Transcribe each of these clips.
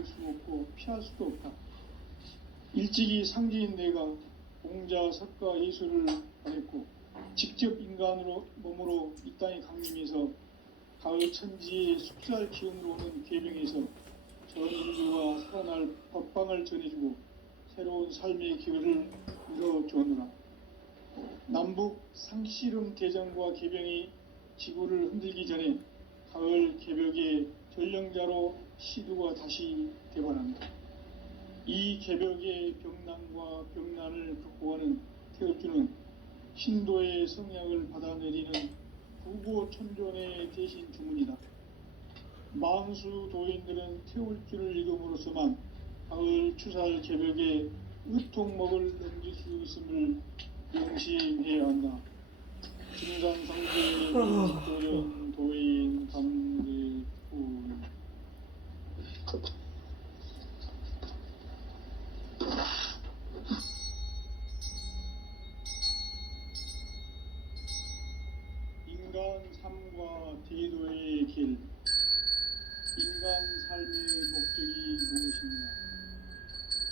막을 수 없고 피할 수도 없다. 일찍이 상제인 내가 공자, 석가, 예술을 말했고 직접 인간으로 몸으로 이 땅에 강림해서 가을 천지의 숙살 기운으로 오는 계병에서 전 인류가 살아날 법방을 전해주고 새로운 삶의 기회를 이뤄주었노라. 남북 상씨름 대전과 계병이 지구를 흔들기 전에 가을 개벽의 전령자로 시두가 다시 대발한다. 이 개벽의 병난과 병난을 극복하는 태엽주는 신도의 성약을 받아내리는 부고천존의 대신 주문이다. 만수 도인들은 태울주를 읽음으로써만 가을 추살 개벽의 의통목을 넘길 수 있음을 명심해야 한다. 증산상제 도연 도인 강대군 인간 삶과 대도의 길. 인간 삶의 목적이 무엇인가?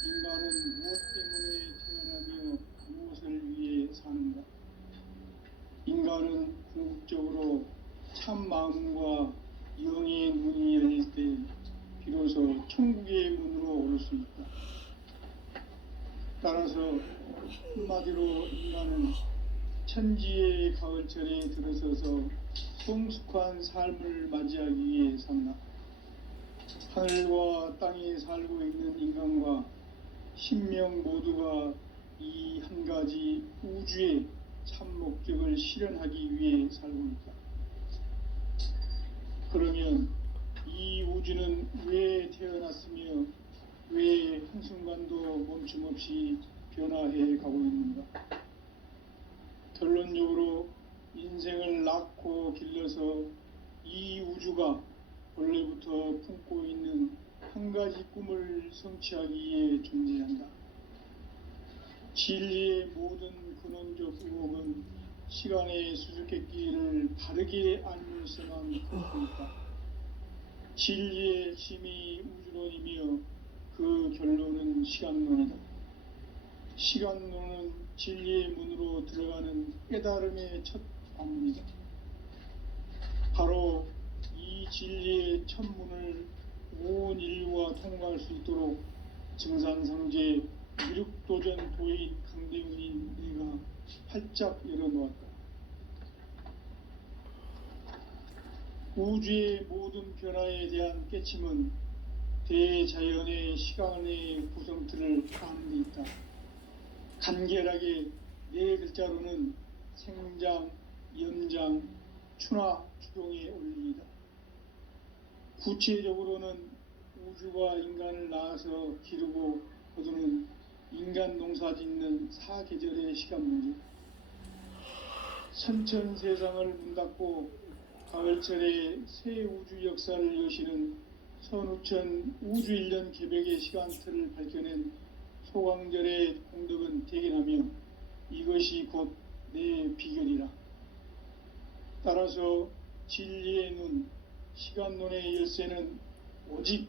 인간은 무엇 때문에 태어나며 무엇을 위해 사는가? 인간은 궁극적으로 참 마음과 영의 문이 열릴 때 비로소 천국의 문으로 오를 수 있다. 따라서 한마디로 인간은 천지의 가을철에 들어서서 성숙한 삶을 맞이하기 위해 산다. 하늘과 땅에 살고 있는 인간과 신명 모두가 이 한 가지 우주의 참 목적을 실현하기 위해 살고 있다. 그러면 이 우주는 왜 태어났으며 왜 한순간도 멈춤없이 변화해 가고 있는가? 결론적으로 인생을 낳고 길러서 이 우주가 원래부터 품고 있는 한 가지 꿈을 성취하기 위해 존재한다. 진리의 모든 근원적 의혹은 시간의 수수께끼를 바르게 알면서만 풀 수 있다. 진리의 핵심이 우주론이며 그 결론은 시간론이다. 시간론은 진리의 문으로 들어가는 깨달음의 첫 관문이다. 바로 이 진리의 첫 문을 온 인류가 통과할 수 있도록 증산상제 미륵도전 도인 강대훈인 내가 활짝 열어놓았다. 우주의 모든 변화에 대한 깨침은 대자연의 시간의 구성틀을 파는 데 있다. 간결하게 네 글자로는 생장, 연장, 추나 추동의 원리이다. 구체적으로는 우주가 인간을 낳아서 기르고 거두는 인간 농사 짓는 사계절의 시간 문제. 선천 세상을 문 닫고 가을철에 새 우주 역사를 여시는 선우천 우주 1년 개벽의 시간틀을 밝혀낸 소강절의 공덕은 대견하며 이것이 곧 내 비결이라. 따라서 진리의 눈, 시간론의 열쇠는 오직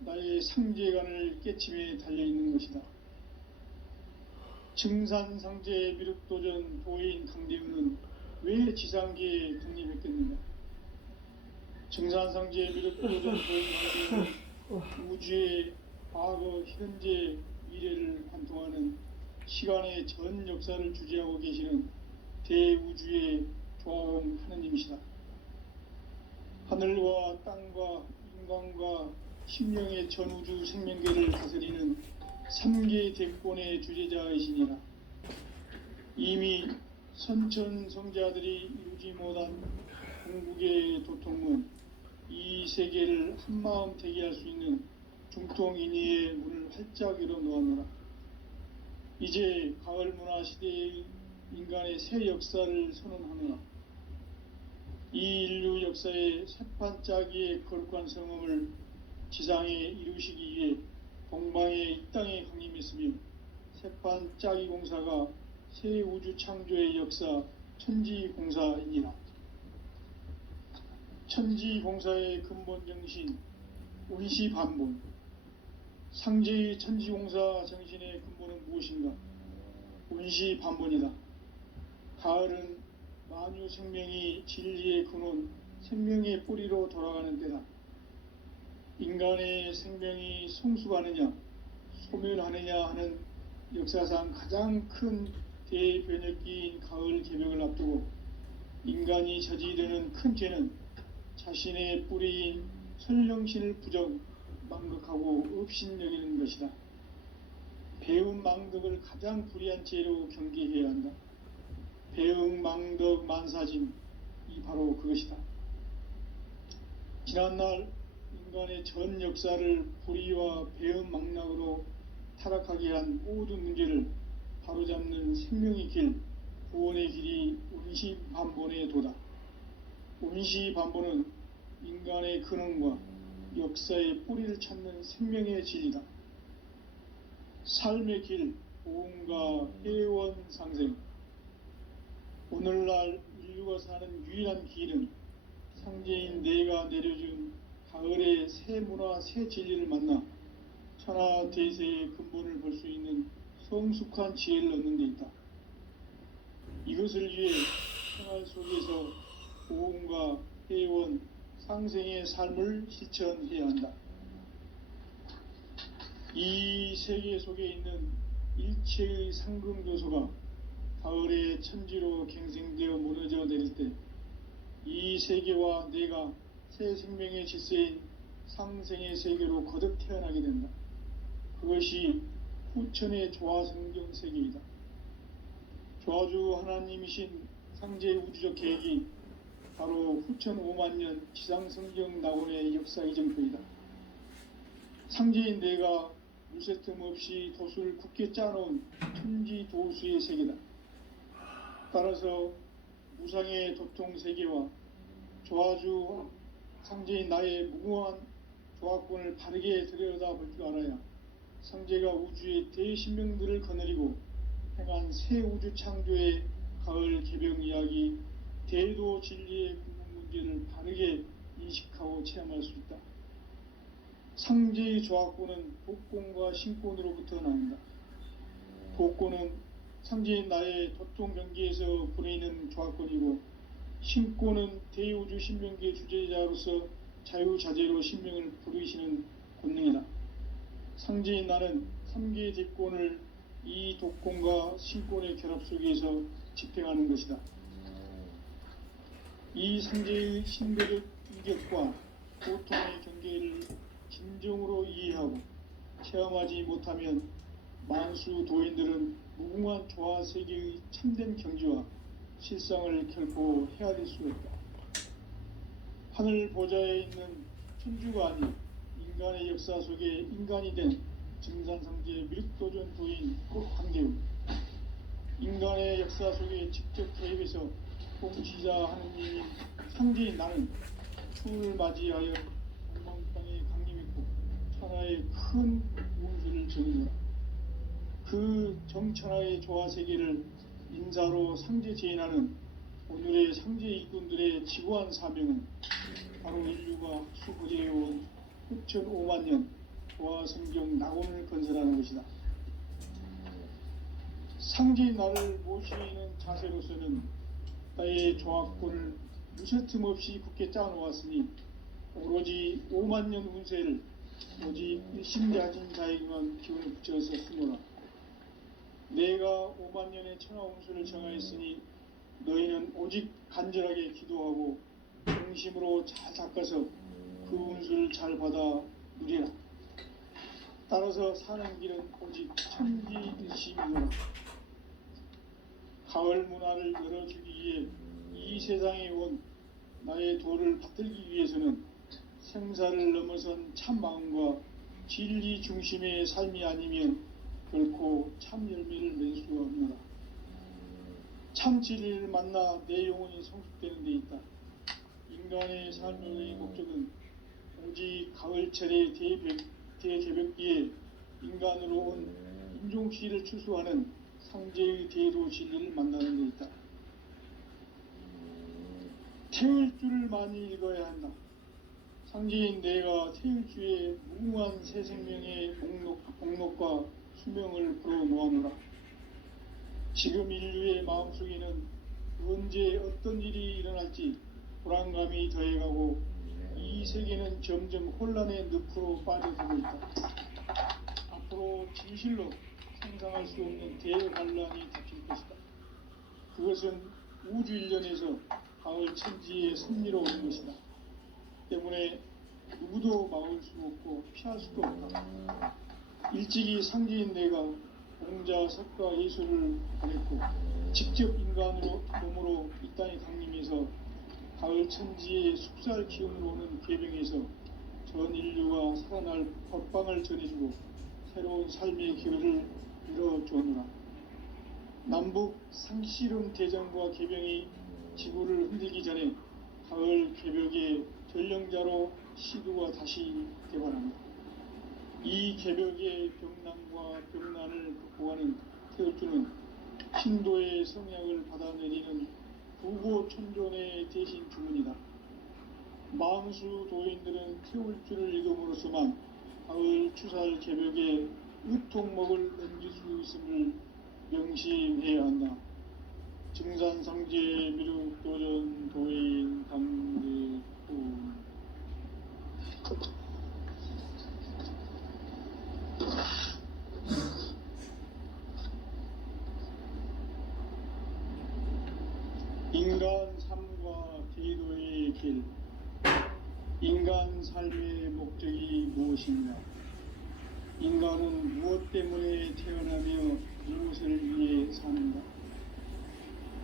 나의 상제관을 깨침에 달려있는 것이다. 증산상제 미륵도전 도인 강대훈은 왜 지상계에 강림했겠는가? 증산상제 미륵도전 도인 강대훈은 우주의 과거, 현재, 미래를 관통하는 시간의 전 역사를 주재하고 계시는 대우주의 조화음 하느님이시다. 하늘과 땅과 인간과 심령의 전우주 생명계를 다스리는 3개 대권의 주제자이시니라. 이미 선천성자들이 이루지 못한 궁극의 도통문, 이 세계를 한마음 되게 할 수 있는 중통인의의 문을 활짝 열어놓았노라. 이제 가을 문화 시대의 인간의 새 역사를 선언하노라. 이 인류 역사의 새판짜기의 거룩한 성음을 지상에 이루시기 위해 동방의 이 땅에 강림했으며 새판짜기 공사가 새 우주 창조의 역사 천지공사이니라. 천지공사의 근본 정신 운시반본, 상제의 천지공사 정신의 근본은 무엇인가? 운시반본이다. 가을은 만유 생명이 진리의 근원, 생명의 뿌리로 돌아가는 때다. 인간의 생명이 성숙하느냐, 소멸하느냐 하는 역사상 가장 큰 대변혁기인 가을 개벽을 앞두고 인간이 저지르는 큰 죄는 자신의 뿌리인 선령신을 망각하고 업신여기는 것이다. 배움 망덕을 가장 불의한 죄로 경계해야 한다. 배움 망덕 만사짐, 이 바로 그것이다. 지난날 인간의 전 역사를 불의와 배움 망락으로 타락하게 한 모든 문제를 바로잡는 생명의 길, 구원의 길이 운시반본의 도다. 운시반본은 인간의 근원과 역사의 뿌리를 찾는 생명의 진리다. 삶의 길, 보험과 회원 상생. 오늘날 인류가 사는 유일한 길은 상제인 내가 내려준 가을의 새 문화, 새 진리를 만나 천하대세의 근본을 볼 수 있는 성숙한 지혜를 얻는 데 있다. 이것을 위해 생활 속에서 보험과 회원, 상생의 삶을 실천해야 한다. 이 세계 속에 있는 일체의 상금교소가 가을의 천지로 갱생되어 무너져 내릴 때 이 세계와 내가 새 생명의 질서인 상생의 세계로 거듭 태어나게 된다. 그것이 후천의 조화성경 세계이다. 조화주 하나님이신 상제의 우주적 계획이 바로 후천 5만년 지상성경 낙원의 역사의 정표이다. 상제인 내가 물새 틈 없이 도수를 굳게 짜놓은 천지도수의 세계다. 따라서 무상의 도통 세계와 조화주 상제인 나의 무궁한 조화권을 바르게 들여다볼 줄 알아야 상제가 우주의 대신명들을 거느리고 행한 새 우주 창조의 가을 개벽 이야기, 대도 진리의 궁극 문제를 바르게 인식하고 체험할 수 있다. 상제의 조화권은 복권과 신권으로부터 나온다. 복권은 상제인 나의 도통 경계에서 보내는 조화권이고, 신권은 대우주 신명기의 주제자로서 자유자재로 신명을 부르시는 권능이다. 상제인 나는 3개의 대권을 이 독권과 신권의 결합 속에서 집행하는 것이다. 이 상제의 신비적 인격과 고통의 경계를 진정으로 이해하고 체험하지 못하면 만수 도인들은 무궁한 조화 세계의 참된 경지와 실상을 결코 헤아릴 수 없다. 하늘 보좌에 있는 천주가 아닌 인간의 역사 속에 인간이 된 증산상제 밀도전 도인 한계우, 인간의 역사 속에 직접 개입해서 통치자 하느님인 상제인 나는 추운을 맞이하여 동방땅에 강림했고 천하의 큰 운수를 정의노라. 그 정천하의 조화세계를 인자로 상제 제인하는 오늘의 상제 일꾼들의 지구한 사명은 바로 인류가 수고해온 후천 5만년 조화성경 낙원을 건설하는 것이다. 상제인 나를 모시는 자세로서는 나의 조화권을 무쇠틈 없이 굳게 짜놓았으니 오로지 5만년 운세를 오직 일심가진 자에게만 기운을 붙여서 쓰노라. 내가 5만년의 천하 운수를 정하였으니 너희는 오직 간절하게 기도하고 중심으로 잘 닦아서 그 운수를 잘 받아 누리라. 따라서 사는 길은 오직 천지일심이노라. 가을 문화를 열어주기 위해 이 세상에 온 나의 도를 받들기 위해서는 생사를 넘어선 참 마음과 진리 중심의 삶이 아니면 결코 참 열매를 맺을 수가 없노라. 참 진리를 만나 내 영혼이 성숙되는 데 있다. 인간의 삶의 목적은 오직 가을철의 대개벽기에 인간으로 온 인종시를 추수하는 상제의 대도 진리를 만나는 데 있다. 태울 줄을 많이 읽어야 한다. 상제인 내가 태일주의 무궁한 새 생명의 목록과 수명을 불어놓아노라. 지금 인류의 마음속에는 언제 어떤 일이 일어날지 불안감이 더해가고 이 세계는 점점 혼란의 늪으로 빠져들고 있다. 앞으로 진실로 상상할 수 없는 대환란이 닥칠 것이다. 그것은 우주 일련에서 가을 천지의 섭리로 오는 것이다. 때문에 누구도 막을 수 없고 피할 수도 없다. 일찍이 상제인 내가 공자, 석가, 예수를 보냈고 직접 인간으로 몸으로 이 땅에 강림해서 가을 천지의 숙살 기운으로 오는 계명에서 전 인류가 살아날 법방을 전해주고 새로운 삶의 기회를 열어주었노라. 남북 상씨름 대전과 계병이 지구를 흔들기 전에 가을 개벽의 전령자로 시두가 다시 개발한다. 이 개벽의 병난과 병난을 극복하는 태울주는 신도의 성약을 받아내리는 부고천존의 대신 주문이다. 망수 도인들은 태울주를 읽음으로써만 가을 추살 개벽에 의통목을 넘길 수 있음을 명심해야 한다. 증산상제 미륵도전 도인 강대구 인간 삶과 제도의 길. 인간 삶의 목적이 무엇인가? 인간은 무엇 때문에 태어나며 무엇을 위해 사는가?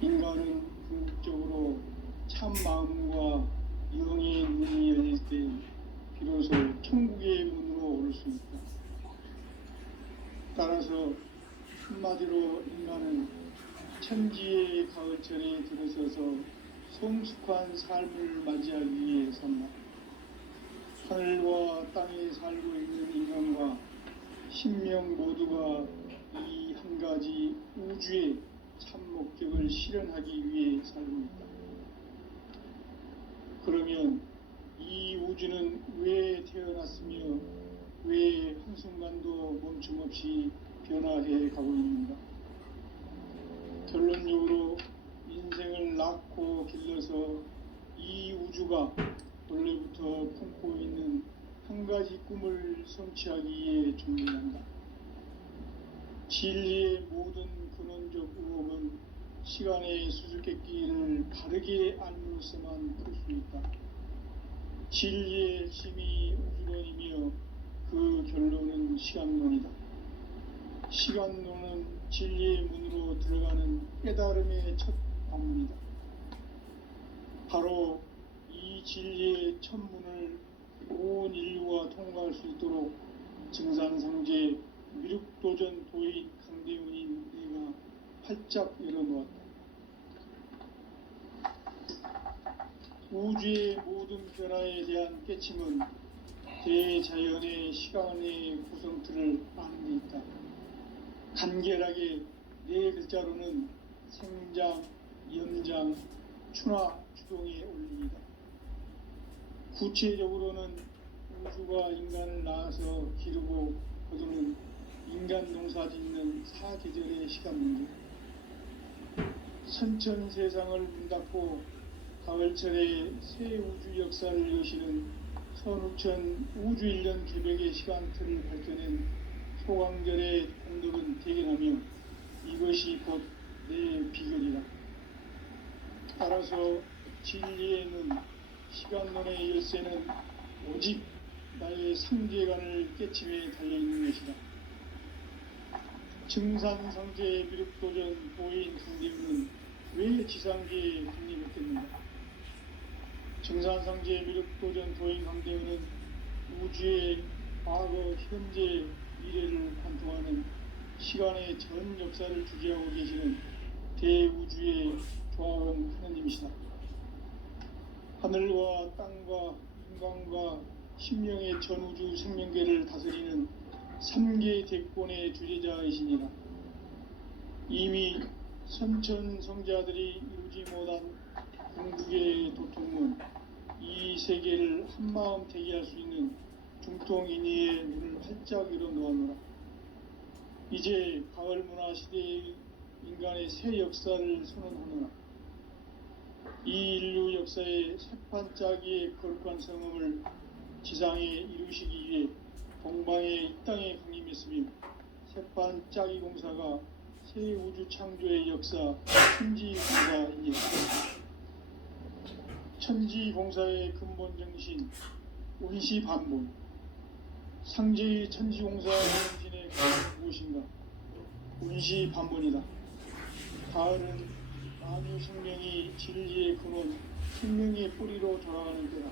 인간은 궁극적으로 참 마음과 영의 문이 열릴 때 비로소 천국의 문으로 오를 수 있다. 따라서 한마디로 인간은 천지의 가을철에 들어서서 성숙한 삶을 맞이하기 위해 산다. 하늘과 땅에 살고 있는 인간과 신명 모두가 이 한 가지 우주의 참 목적을 실현하기 위해 살고 있다. 그러면 이 우주는 왜 태어났으며 왜 한순간도 멈춤없이 변화해 가고 있는가? 결론적으로 인생을 낳고 길러서 이 우주가 원래부터 품고 있는 한 가지 꿈을 성취하기 위해 존재한다. 진리의 모든 근원적 의혹은 시간의 수수께끼를 바르게 알므로써만 풀 수 있다. 진리의 핵심이 우주론이며 그 결론은 시간론이다. 시간론은 진리의 문으로 들어가는 깨달음의 첫 방문이다. 바로 이 진리의 첫 문을 온 인류가 통과할 수 있도록 증산상제 미륵도전 도인 강대훈인 내가 활짝 열어놓았다. 우주의 모든 변화에 대한 깨침은 대자연의 시간의 구성틀을 아는 데 있다. 간결하게 네 글자로는 생장, 연장, 추나 추동의 원리이다. 구체적으로는 우주가 인간을 낳아서 기르고 거두는 인간 농사 짓는 사계절의 시간 문제. 선천 세상을 문 닫고 가을철에 새 우주 역사를 여시는 선우천 우주 1년 개벽의 시간틀을 밝혀낸 소강절의 공덕은 대견하며 이것이 곧 내 비결이다. 따라서 진리의 눈, 시간론의 열쇠는 오직 나의 상제관을 깨침에 달려있는 것이다. 증산상제 미륵도전 도인 강대훈은 왜 지상계에 독립했겠는가? 증산상제 미륵도전 도인 강대훈은 우주의 과거, 현재, 미래를 관통하는 시간의 전 역사를 주재하고 계시는 대우주의 조화원 하느님이시다. 하늘과 땅과 인간과 신명의 전우주 생명계를 다스리는 3계 대권의 주재자이시니라. 이미 선천 성자들이 이루지 못한 궁극의 도통문, 이 세계를 한마음 되게 할 수 있는 중통인의의 문을 활짝 열어 놓았노라. 이제 가을 문화 시대의 인간의 새 역사를 선언하노라. 이 인류 역사의 새판짜기의 거룩한 성음을 지상에 이루시기 위해 동방의 이 땅에 강림했으며 새판짜기 공사가 새 우주 창조의 역사 천지공사이니 천지공사의 근본 정신 운시반본 상제의 천지공사 정신의 근본은 무엇인가? 운시반본이다. 가을은 만유 생명이 진리의 근원 생명의 뿌리로 돌아가는 때다.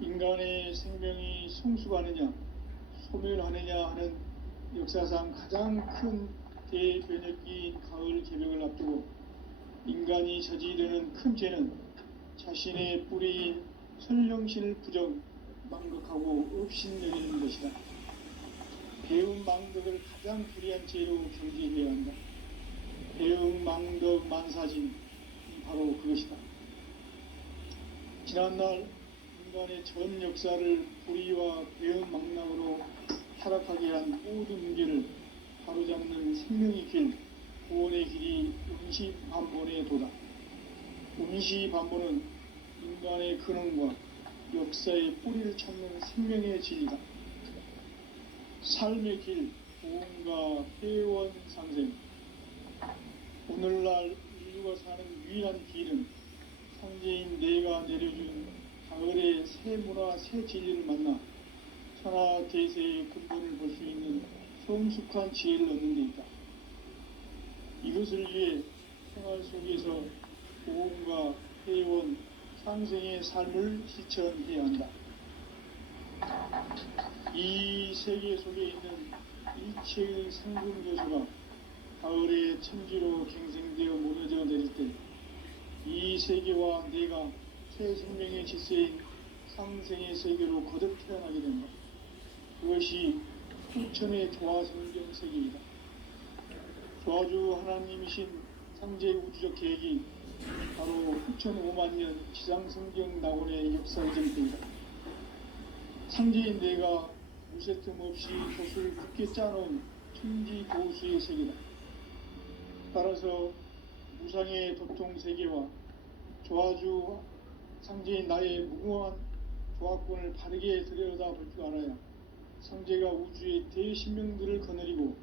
인간의 생명이 성숙하느냐 소멸하느냐 하는 역사상 가장 큰 대변혁기인 가을 개벽을 앞두고 인간이 저지르는 큰 죄는 자신의 뿌리인 선령신을 부정 망극하고 업신여기는 것이다. 배움 망덕을 가장 불의한 죄로 경계해야 한다. 배움 망덕 만사진이 바로 그것이다. 지난날 인간의 전 역사를 불의와 배움 망락으로 타락하게 한 모든 문제를 바로잡는 생명의 길, 구원의 길이 운시반본의 도다. 운시반본은 인간의 근원과 역사의 뿌리를 찾는 생명의 진리다. 삶의 길, 구원과 회원 상생. 오늘날 인류가 사는 유일한 길은 상제인 내가 내려준 가을의 새 문화, 새 진리를 만나 천하 대세의 근본을 볼 수 있는 성숙한 지혜를 얻는 데 있다. 이것을 위해 생활 속에서 보험과 회원, 상생의 삶을 실천해야 한다. 이 세계 속에 있는 일체의 생분 교수가 가을의 천지로 갱생되어 무너져 내릴 때 이 세계와 내가 새 생명의 질서인 상생의 세계로 거듭 태어나게 된다. 그것이 후천의 조화성경 세계이다. 조화주 하나님이신 상제 우주적 계획이 바로 후천 5만년 지상성경 낙원의 역사의 전부이다. 상제인 내가 무쇠틈 없이 돛을 굳게 짜놓은 천지 도수의 세계다. 따라서 무상의 도통 세계와 조화주 상제인 나의 무궁한 조화권을 바르게 들여다볼 줄 알아야 상제가 우주의 대신명들을 거느리고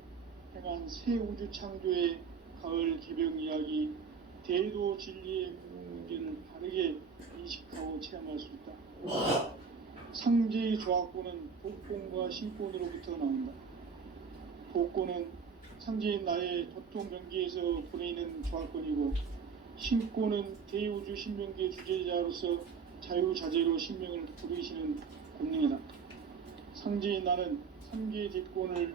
행한 새 우주 창조의 가을 개벽 이야기 대도 진리의 문제를 바르게 인식하고 체험할 수 있다. 상제의 조화권은 복권과 신권으로부터 나온다. 복권은 상제인 나의 도통 경계에서 보내는 조화권이고 신권은 대우주 신명계 주제자로서 자유자재로 신명을 부르시는 권능이다. 상제인 나는 3개의 대권을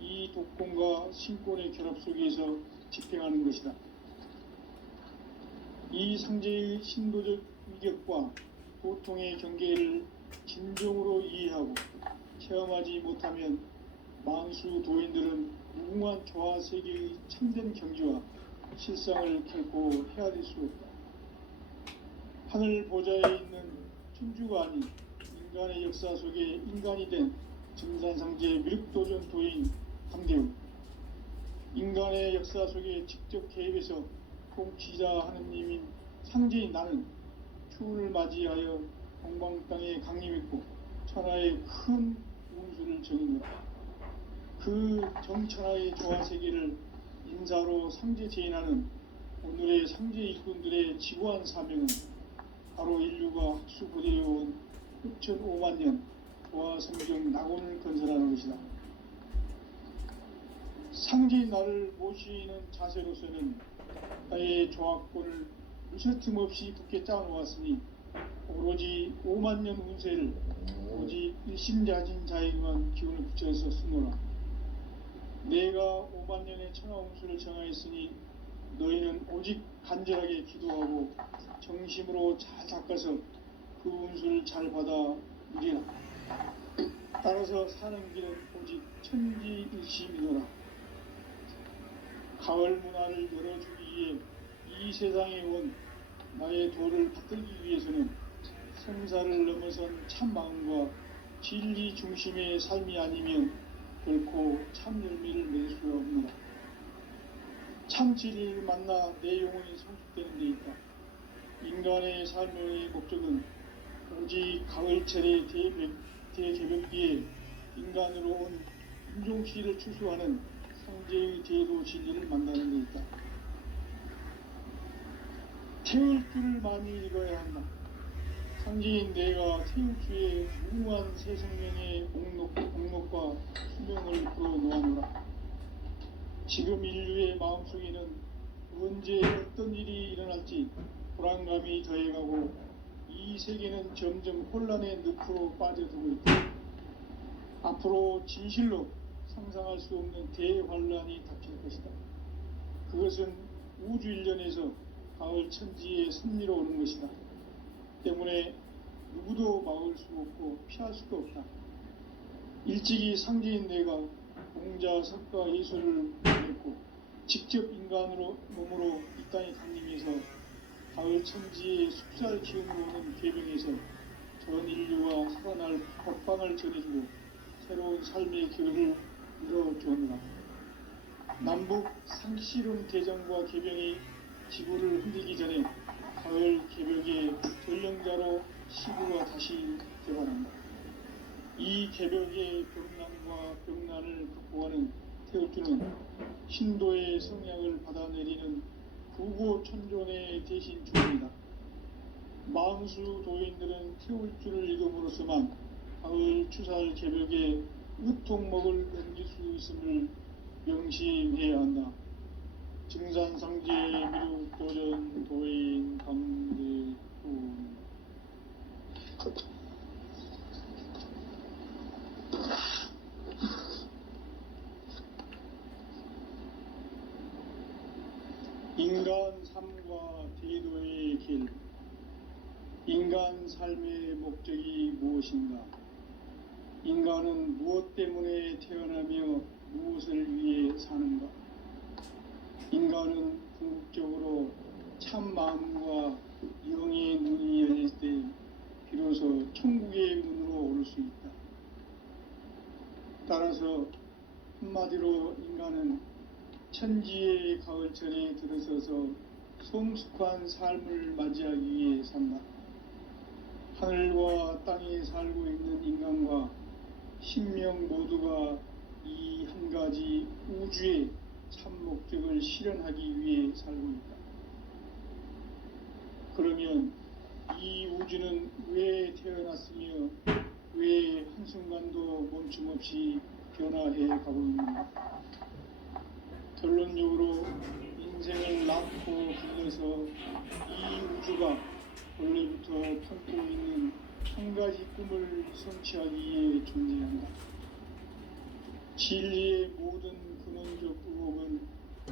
이 독권과 신권의 결합 속에서 집행하는 것이다. 이 상제의 신도적 위격과 도통의 경계를 진정으로 이해하고 체험하지 못하면 만수 도인들은 무궁한 조화 세계의 참된 경지와 실상을 결코 헤아릴 수 없다. 하늘 보좌에 있는 천주가 아닌 인간의 역사 속에 인간이 된 증산상제 미륵도전 도인 강대우. 인간의 역사 속에 직접 개입해서 통치자 하느님인 상제인 나는 추운을 맞이하여 동방 땅에 강림했고 천하의 큰 운수를 정의노라. 그 정천하의 조화 세계를 인사로 상제 제인하는 오늘의 상제 일꾼들의 지구한 사명은 바로 인류가 학수고대해온 6,500년 조화 성경 낙원을 건설하는 것이다. 상제인 나를 모시는 자세로서는 나의 조화권을 무쇠틈 없이 굳게 짜놓았으니 오로지 5만 년 운세를 오직 일심자진 자에게만 기운을 붙여서 쓰노라. 내가 5만 년의 천하 운수를 정하였으니 너희는 오직 간절하게 기도하고 정심으로 잘 닦아서 그 운수를 잘 받아 누리라. 따라서 사는 길은 오직 천지일심이노라. 가을 문화를 열어주기 위해 이 세상에 온 나의 도를 받들기 위해서는 생사를 넘어선 참 마음과 진리 중심의 삶이 아니면 결코 참 열매를 맺을 수 없노라. 참 진리를 만나 내 영혼이 성숙되는 데 있다. 인간의 삶의 목적은 오직 가을철의 대개벽기에 인간으로 온 인종시를 추수하는 상제의 제도 진리를 만나는 데 있다. 태울 줄을 많이 읽어야 한다. 상제인 내가 태울 주의 무궁한 새 생명의 목록과 수명을 풀어놓아노라. 지금 인류의 마음속에는 언제 어떤 일이 일어날지 불안감이 더해가고 이 세계는 점점 혼란의 늪으로 빠져들고 있다. 앞으로 진실로 상상할 수 없는 대환란이 닥칠 것이다. 그것은 우주 일련에서 가을 천지의 섭리로 오는 것이다. 때문에 누구도 막을 수 없고 피할 수도 없다. 일찍이 상제인 내가 공자, 석가, 예술을 보냈고 직접 인간으로 몸으로 이 땅에 강림해서 가을 천지의 숲살 기운으로 오는 계명에서 전 인류와 살아날 법방을 전해주고 새로운 삶의 길을 열어주었노라. 남북 상시름 대전과 계병이 지구를 흔들기 전에 가을 개벽의 전령자로 시구가 다시 되어간다. 이 개벽의 병난과 병난을 극복하는 태울주는 신도의 성향을 받아내리는 구고천존의 대신 주입니다. 망수 도인들은 태울주를 읽음으로써만 가을 추살 개벽의 으통목을 넘길 수 있음을 명심해야 한다. 증산상제 미륵도전 도인 강대군. 인간 삶과 대도의 길. 인간 삶의 목적이 무엇인가? 인간은 무엇 때문에 태어나며 무엇을 위해 사는가? 인간은 궁극적으로 참 마음과 영의 눈이 열릴 때 비로소 천국의 문으로 오를 수 있다. 따라서 한마디로 인간은 천지의 가을철에 들어서서 성숙한 삶을 맞이하기 위해 산다. 하늘과 땅에 살고 있는 인간과 신명 모두가 이 한 가지 우주의 참 목적을 실현하기 위해 살고 있다. 그러면 이 우주는 왜 태어났으며 왜 한순간도 멈춤없이 변화해 가고 있는가? 결론적으로 인생을 낳고 길러서 이 우주가 원래부터 품고 있는 한 가지 꿈을 성취하기 위해 존재한다. 진리의 모든 근원적 의혹은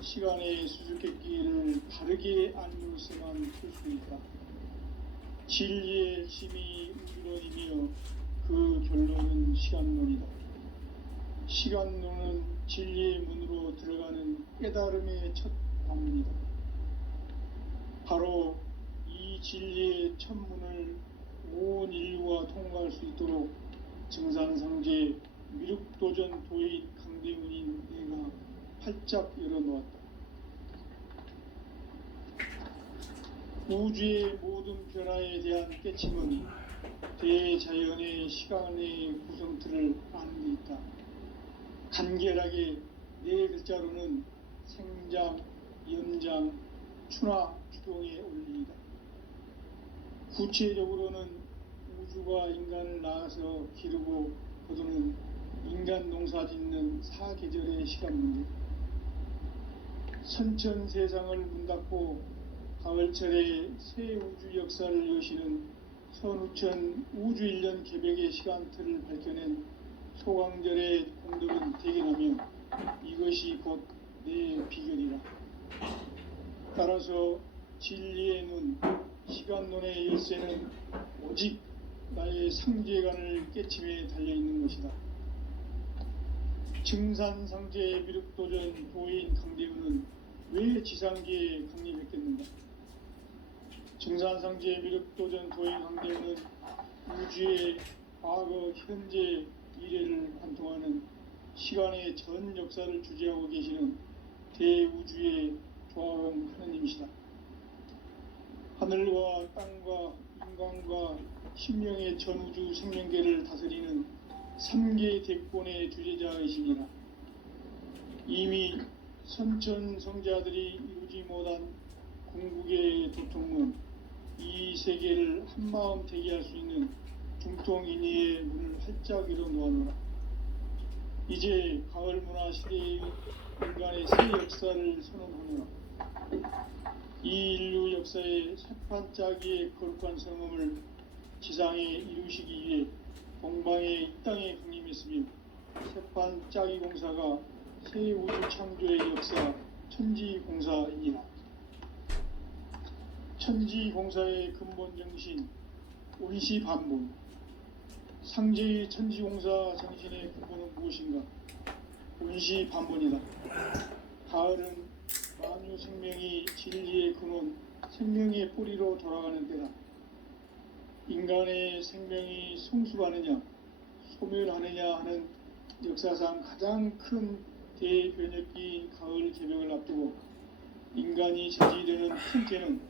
시간의 수수께끼를 바르게 알므로서만 풀 수 있다. 진리의 핵심이 우주론이며 그 결론은 시간론이다. 시간론은 진리의 문으로 들어가는 깨달음의 첫 방문이다. 바로 이 진리의 첫 문을 온 인류가 통과할 수 있도록 증산상제 미륵도전 도인 강대문인 내가 활짝 열어놓았다. 우주의 모든 변화에 대한 깨침은 대자연의 시간의 구성틀을 아는 데 있다. 간결하게 네 글자로는 생장, 연장, 추나 추동의 원리이다. 구체적으로는 우주가 인간을 낳아서 기르고 거두는 인간 농사 짓는 사계절의 시간 문제. 선천 세상을 문 닫고 가을철에 새 우주 역사를 여시는 선우천 우주 1년 개벽의 시간틀을 밝혀낸 소강절의 공덕은 대견하며 이것이 곧 내 비결이라. 따라서 진리의 눈, 시간론의 열쇠는 오직 나의 상제관을 깨침에 달려있는 것이다. 증산상제 미륵도전 도인 강대훈은 왜 지상계에 강림했겠는가? 증산상제 미륵도전 도인 강대훈은 우주의 과거, 현재, 미래를 관통하는 시간의 전 역사를 주재하고 계시는 대우주의 조화공 하느님이시다. 하늘과 땅과 인간과 신명의 전우주 생명계를 다스리는 3개 대권의 주재자이십니다. 이미 선천성자들이 이루지 못한 궁극의 도통문, 이 세계를 한마음 대기할 수 있는 중통인의의 문을 활짝 열어 놓아노라. 이제 가을 문화 시대의 인간의 새 역사를 선언하노라. 이 인류 역사의 새판짜기의 거룩한 성음을 지상에 이루시기 위해 동방의 이 땅에 강림했으며 새판짜기 공사가 새 우주 창조의 역사 천지공사이니라. 천지공사의 근본 정신 온시반본. 상제의 천지공사 정신의 근본은 무엇인가? 온시반본이다. 가을은 만유 생명이 진리의 근원, 생명의 뿌리로 돌아가는 때다. 인간의 생명이 성숙하느냐, 소멸하느냐 하는 역사상 가장 큰 대변혁기인 가을 개벽을 앞두고 인간이 저지르는 큰 죄는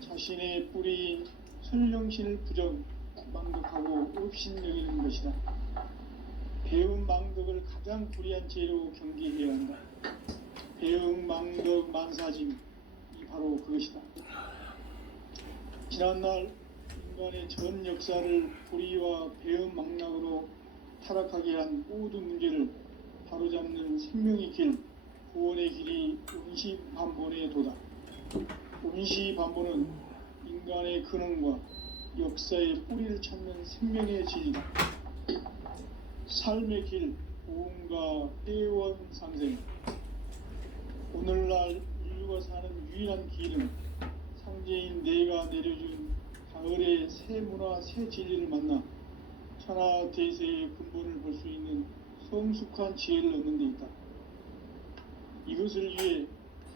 자신의 뿌리인 설령신을 부정, 망덕하고 업신여기는 것이다. 배움 망덕을 가장 불의한 죄로 경계해야 한다. 배움 망덕 만사짐이 바로 그것이다. 지난날 인간의 전 역사를 불의와 배움 망락으로 타락하게 한 모든 문제를 바로잡는 생명의 길, 구원의 길이 온시반본의 도다. 온시반본은 인간의 근원과 역사의 뿌리를 찾는 생명의 진리다. 삶의 길, 보험과 회원 상생. 오늘날 인류가 사는 유일한 길은 상제인 내가 내려준 가을의 새 문화, 새 진리를 만나 천하 대세의 근본을 볼 수 있는 성숙한 지혜를 얻는 데 있다. 이것을 위해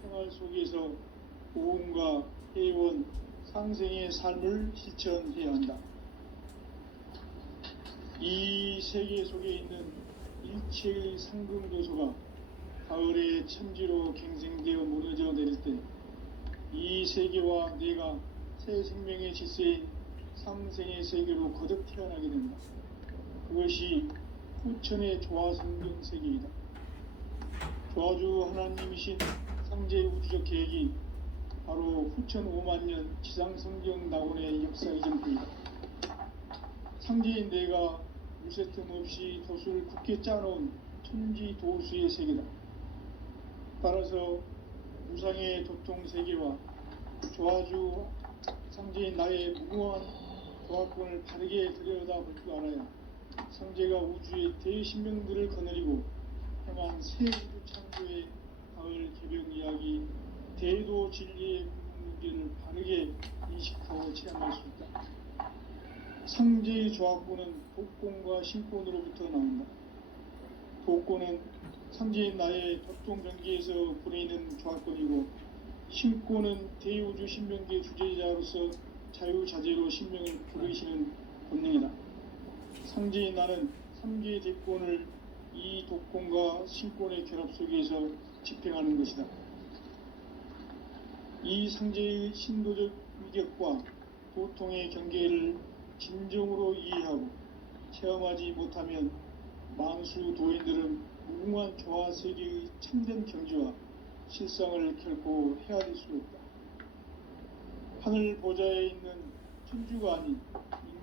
생활 속에서 보험과 회원, 상생의 삶을 실천해야 한다. 이 세계 속에 있는 일체의 상금 요소가 가을의 천지로 갱생되어 무너져 내릴 때 이 세계와 내가 새 생명의 질서인 상생의 세계로 거듭 태어나게 된다. 그것이 후천의 조화성경 세계이다. 조화주 하나님이신 상제 우주적 계획이 바로 후천 5만년 지상성경 낙원의 역사의 전부이다. 상제인 내가 무쇠 틈 없이 도수를 굳게 짜놓은 천지 도수의 세계다. 따라서 무상의 도통 세계와 조화주 상제인 나의 무궁한 조화권을 바르게 들여다볼 줄 알아야 상제가 우주의 대신명들을 거느리고 행한 새 우주 창조의 가을 개벽 이야기, 대도 진리의 문제를 바르게 인식하고 체험할 수 있다. 상제의 조화권은 독권과 신권으로부터 나온다. 독권은 상제인 나의 도통 경계에서 부리는 조화권이고, 신권은 대우주 신명계 주제자로서 자유자재로 신명을 부르시는 본능이다. 상제인 나는 3개의 대권을 이 독권과 신권의 결합 속에서 집행하는 것이다. 이 상제의 신도적 위격과 도통의 경계를 진정으로 이해하고 체험하지 못하면 만수 도인들은 무궁한 조화 세계의 참된 경지와 실상을 결코 헤아릴 수 없다. 하늘 보좌에 있는 천주가 아닌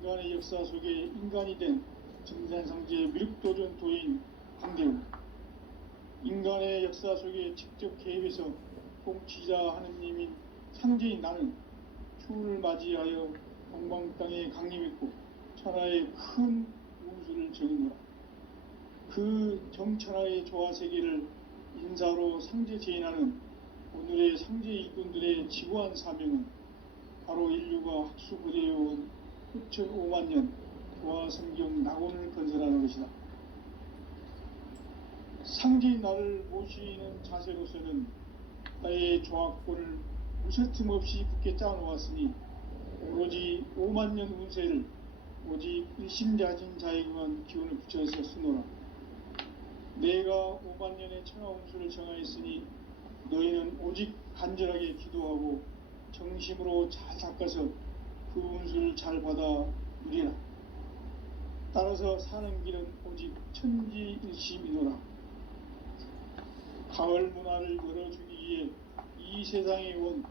인간의 역사 속에 인간이 된 정산상제 미륵도전 도인 광대우, 인간의 역사 속에 직접 개입해서 통치자 하느님인 상제인 나는 추운을 맞이하여 동방 땅에 강림했고 천하의 큰 운수를 정의노라. 그 정천하의 조화 세계를 인사로 상제 제인하는 오늘의 상제 일꾼들의 지구한 사명은 바로 인류가 학수부대해온 후천 5만년 조화 성경 낙원을 건설하는 것이다. 상제인 나를 모시는 자세로서는 나의 조화권을 무쇠틈 없이 굳게 짜놓았으니 오로지 5만년 운세를 오직 일심자진 자에게만 기운을 붙여서 쓰노라. 내가 5만 년의 천하운수를 정하였으니 너희는 오직 간절하게 기도하고 정심으로 잘 닦아서 그 운수를 잘 받아 누리라. 따라서 사는 길은 오직 천지일심이노라. 가을 문화를 열어주기 위해 이 세상에 온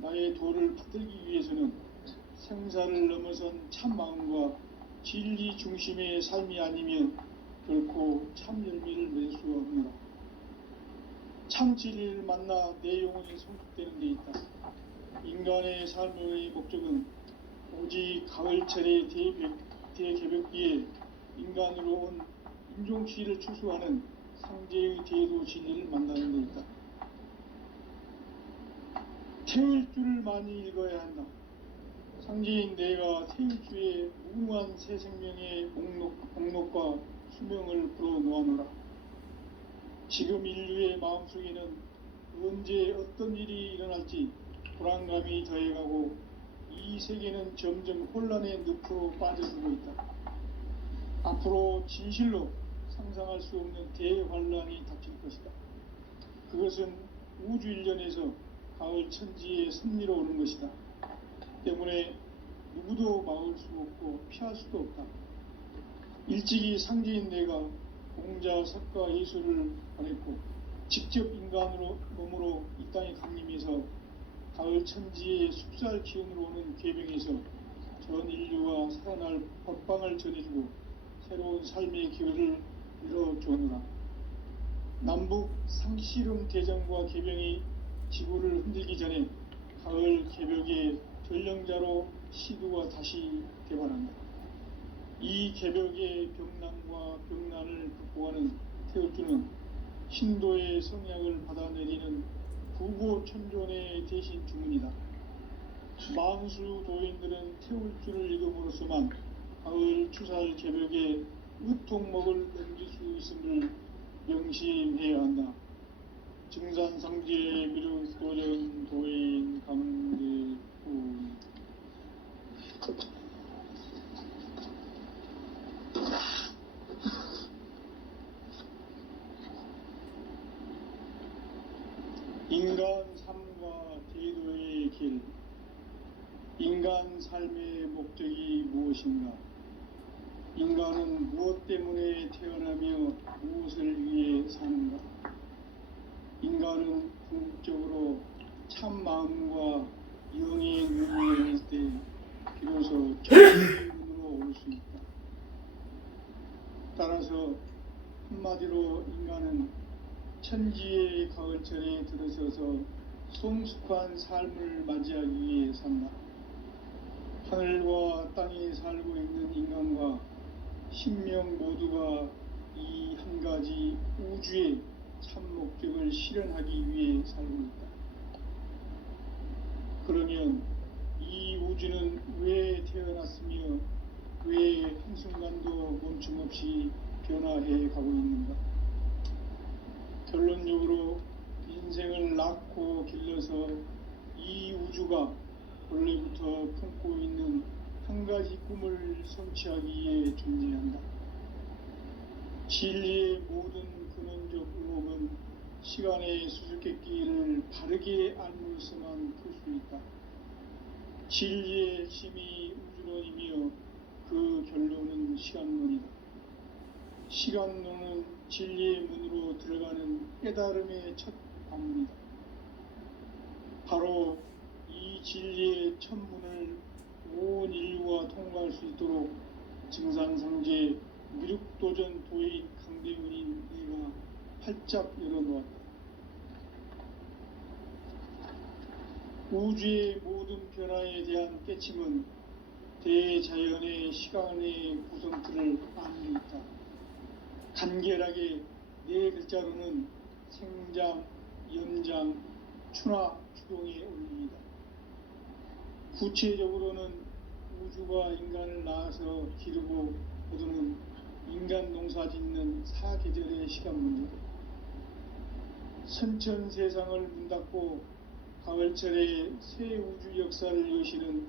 나의 도를 받들기 위해서는 생사를 넘어선 참 마음과 진리 중심의 삶이 아니면 결코 참 열매를 맺을 수 없노라. 참 진리를 만나 내 영혼이 성숙되는 데 있다. 인간의 삶의 목적은 오직 가을철의 대개벽기에 인간으로 온 인종치를 추수하는 상제의 제도 진리를 만나는 데 있다. 태울 줄을 많이 읽어야 한다. 상제인 내가 태울 주의 무궁한 새 생명의 목록과 수명을 불어놓아노라. 지금 인류의 마음속에는 언제 어떤 일이 일어날지 불안감이 더해가고 이 세계는 점점 혼란의 늪으로 빠져들고 있다. 앞으로 진실로 상상할 수 없는 대환란이 닥칠 것이다. 그것은 우주 일련에서 가을 천지의 섭리로 오는 것이다. 때문에 누구도 막을 수 없고 피할 수도 없다. 일찍이 상제인 내가 공자, 석가, 예수를 보냈고 직접 인간으로 몸으로 이 땅에 강림해서 가을 천지의 숙살 기운으로 오는 계병에서 전 인류가 살아날 법방을 전해주고 새로운 삶의 기회를 열어주느라. 남북 상씨름 대전과 계병이 지구를 흔들기 전에 가을 개벽의 전령자로 시두가 다시 개발한다. 이 개벽의 병난과 병난을 극복하는 태울주는 신도의 성약을 받아내리는 구고천존의 대신 주문이다. 만수 도인들은 태울주를 읽음으로써만 가을 추살 개벽의 의통목을 넘길 수 있음을 명심해야 한다. 증산상제 미륵도전 도인 강대구. 인간 삶과 제도의 길. 인간 삶의 목적이 무엇인가? 인간은 무엇 때문에 태어나며 무엇을 위해 사는가? 인간은 궁극적으로 참 마음과 영의 눈이 열릴 때 비로소 정의의 눈으로 올 수 있다. 따라서 한마디로 인간은 천지의 가을철에 들어서서 성숙한 삶을 맞이하기 위해 산다. 하늘과 땅에 살고 있는 인간과 신명 모두가 이 한 가지 우주의 참 목적을 실현하기 위해 살고 있다. 그러면 이 우주는 왜 태어났으며 왜 한순간도 멈춤없이 변화해 가고 있는가? 결론적으로 인생을 낳고 길러서 이 우주가 원래부터 품고 있는 한 가지 꿈을 성취하기 위해 존재한다. 진리의 모든 근원적 의혹은 시간의 수수께끼를 바르게 알므로서만 풀 수 있다. 진리의 핵심이 우주론이며 그 결론은 시간론이다. 시간론은 진리의 문으로 들어가는 깨달음의 첫 방문이다. 바로 이 진리의 첫 문을 온 인류가 통과할 수 있도록 증산상제 미륵도전 도인 강대훈인 내가 활짝 열어놓았다. 우주의 모든 변화에 대한 깨침은 대자연의 시간의 구성틀을 아는 데 있다. 간결하게 네 글자로는 생장, 연장, 추나 추동에 올립니다. 구체적으로는 우주가 인간을 낳아서 기르고 거두는 인간 농사 짓는 사계절의 시간 문제다. 선천 세상을 문 닫고 가을철에 새 우주 역사를 여시는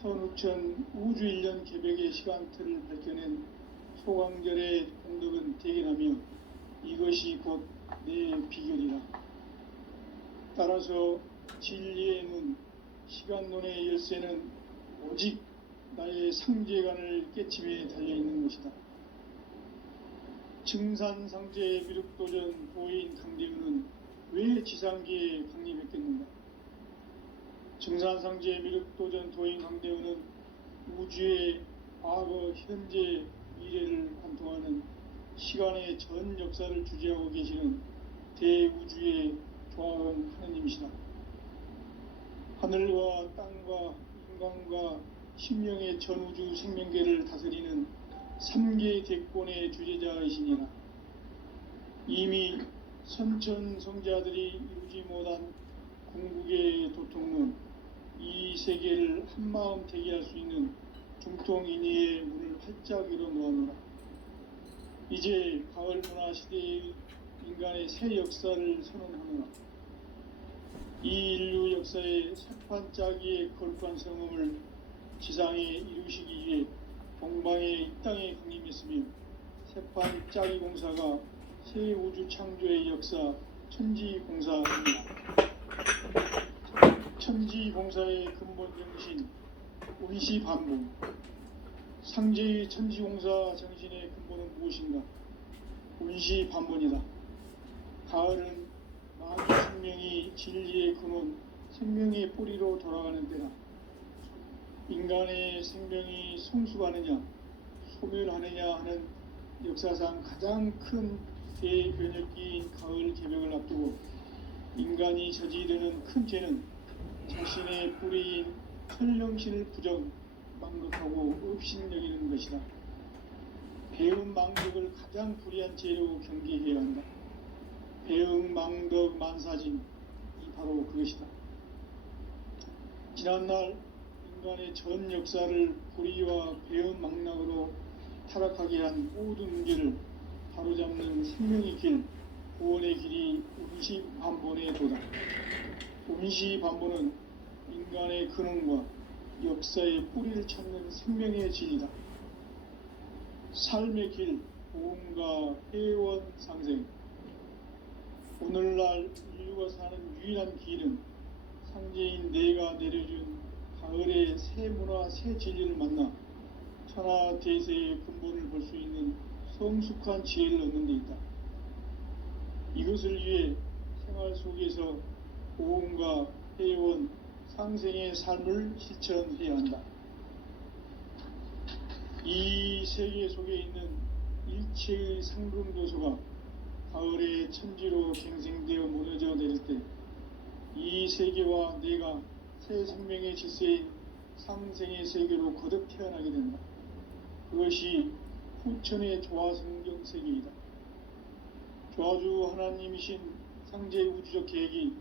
선우천 우주 1년 개벽의 시간틀을 밝혀낸 소광절의 공덕은 대견하며 이것이 곧 내 비결이라. 따라서 진리의 눈, 시간론의 열쇠는 오직 나의 상제관을 깨침에 달려있는 것이다. 증산상제 미륵도전 도인 강대우는 왜 지상계에 강림했겠는가? 증산상제 미륵도전 도인 강대우는 우주의 과거, 현재, 미래를 관통하는 시간의 전 역사를 주재하고 계시는 대우주의 조화원 하느님이시다. 하늘과 땅과 인간과 신명의 전우주 생명계를 다스리는 3계 대권의 주재자이시니라. 이미 선천성자들이 이루지 못한 궁극의 도통론, 이 세계를 한마음 되게 할 수 있는 중통인의의 문을 활짝 열어 놓아노라. 이제 가을 문화 시대의 인간의 새 역사를 선언하노라. 이 인류 역사의 새판 짜기의 거룩한 성음을 지상에 이루시기 위해 동방의 이 땅에 강림했으며 새판 짜기 공사가 새 우주 창조의 역사 천지공사입니다. 천지공사의 근본 정신 운시반복. 상제의 천지공사 정신의 근본은 무엇인가? 운시반복이다. 가을은 마귀 생명이 진리의 근원, 생명의 뿌리로 돌아가는 때다. 인간의 생명이 성숙하느냐, 소멸하느냐 하는 역사상 가장 큰 대변혁기인 가을 개벽을 앞두고 인간이 저지르는 큰 죄는 자신의 뿌리인 설령신을 부정, 망극하고 업신여기는 것이다. 배음 망덕을 가장 불의한 죄로 경계해야 한다. 배음 망덕 만사진이 바로 그것이다. 지난날 인간의 전 역사를 불의와 배음 망락으로 타락하게 한 모든 문제를 바로잡는 생명의 길, 구원의 길이 운시반본의 도다. 운시반본은 인간의 근원과 역사의 뿌리를 찾는 생명의 진리다. 삶의 길, 보험과 회원 상생. 오늘날 인류가 사는 유일한 길은 상제인 내가 내려준 가을의 새 문화, 새 진리를 만나 천하 대세의 근본을 볼 수 있는 성숙한 지혜를 얻는 데 있다. 이것을 위해 생활 속에서 보험과 회원, 상생의 삶을 실천해야 한다. 이 세계 속에 있는 일체의 상금도소가 가을의 천지로 갱생되어 무너져 내릴 때 이 세계와 내가 새 생명의 질서인 상생의 세계로 거듭 태어나게 된다. 그것이 후천의 조화성경 세계이다. 조화주 하나님이신 상제 우주적 계획이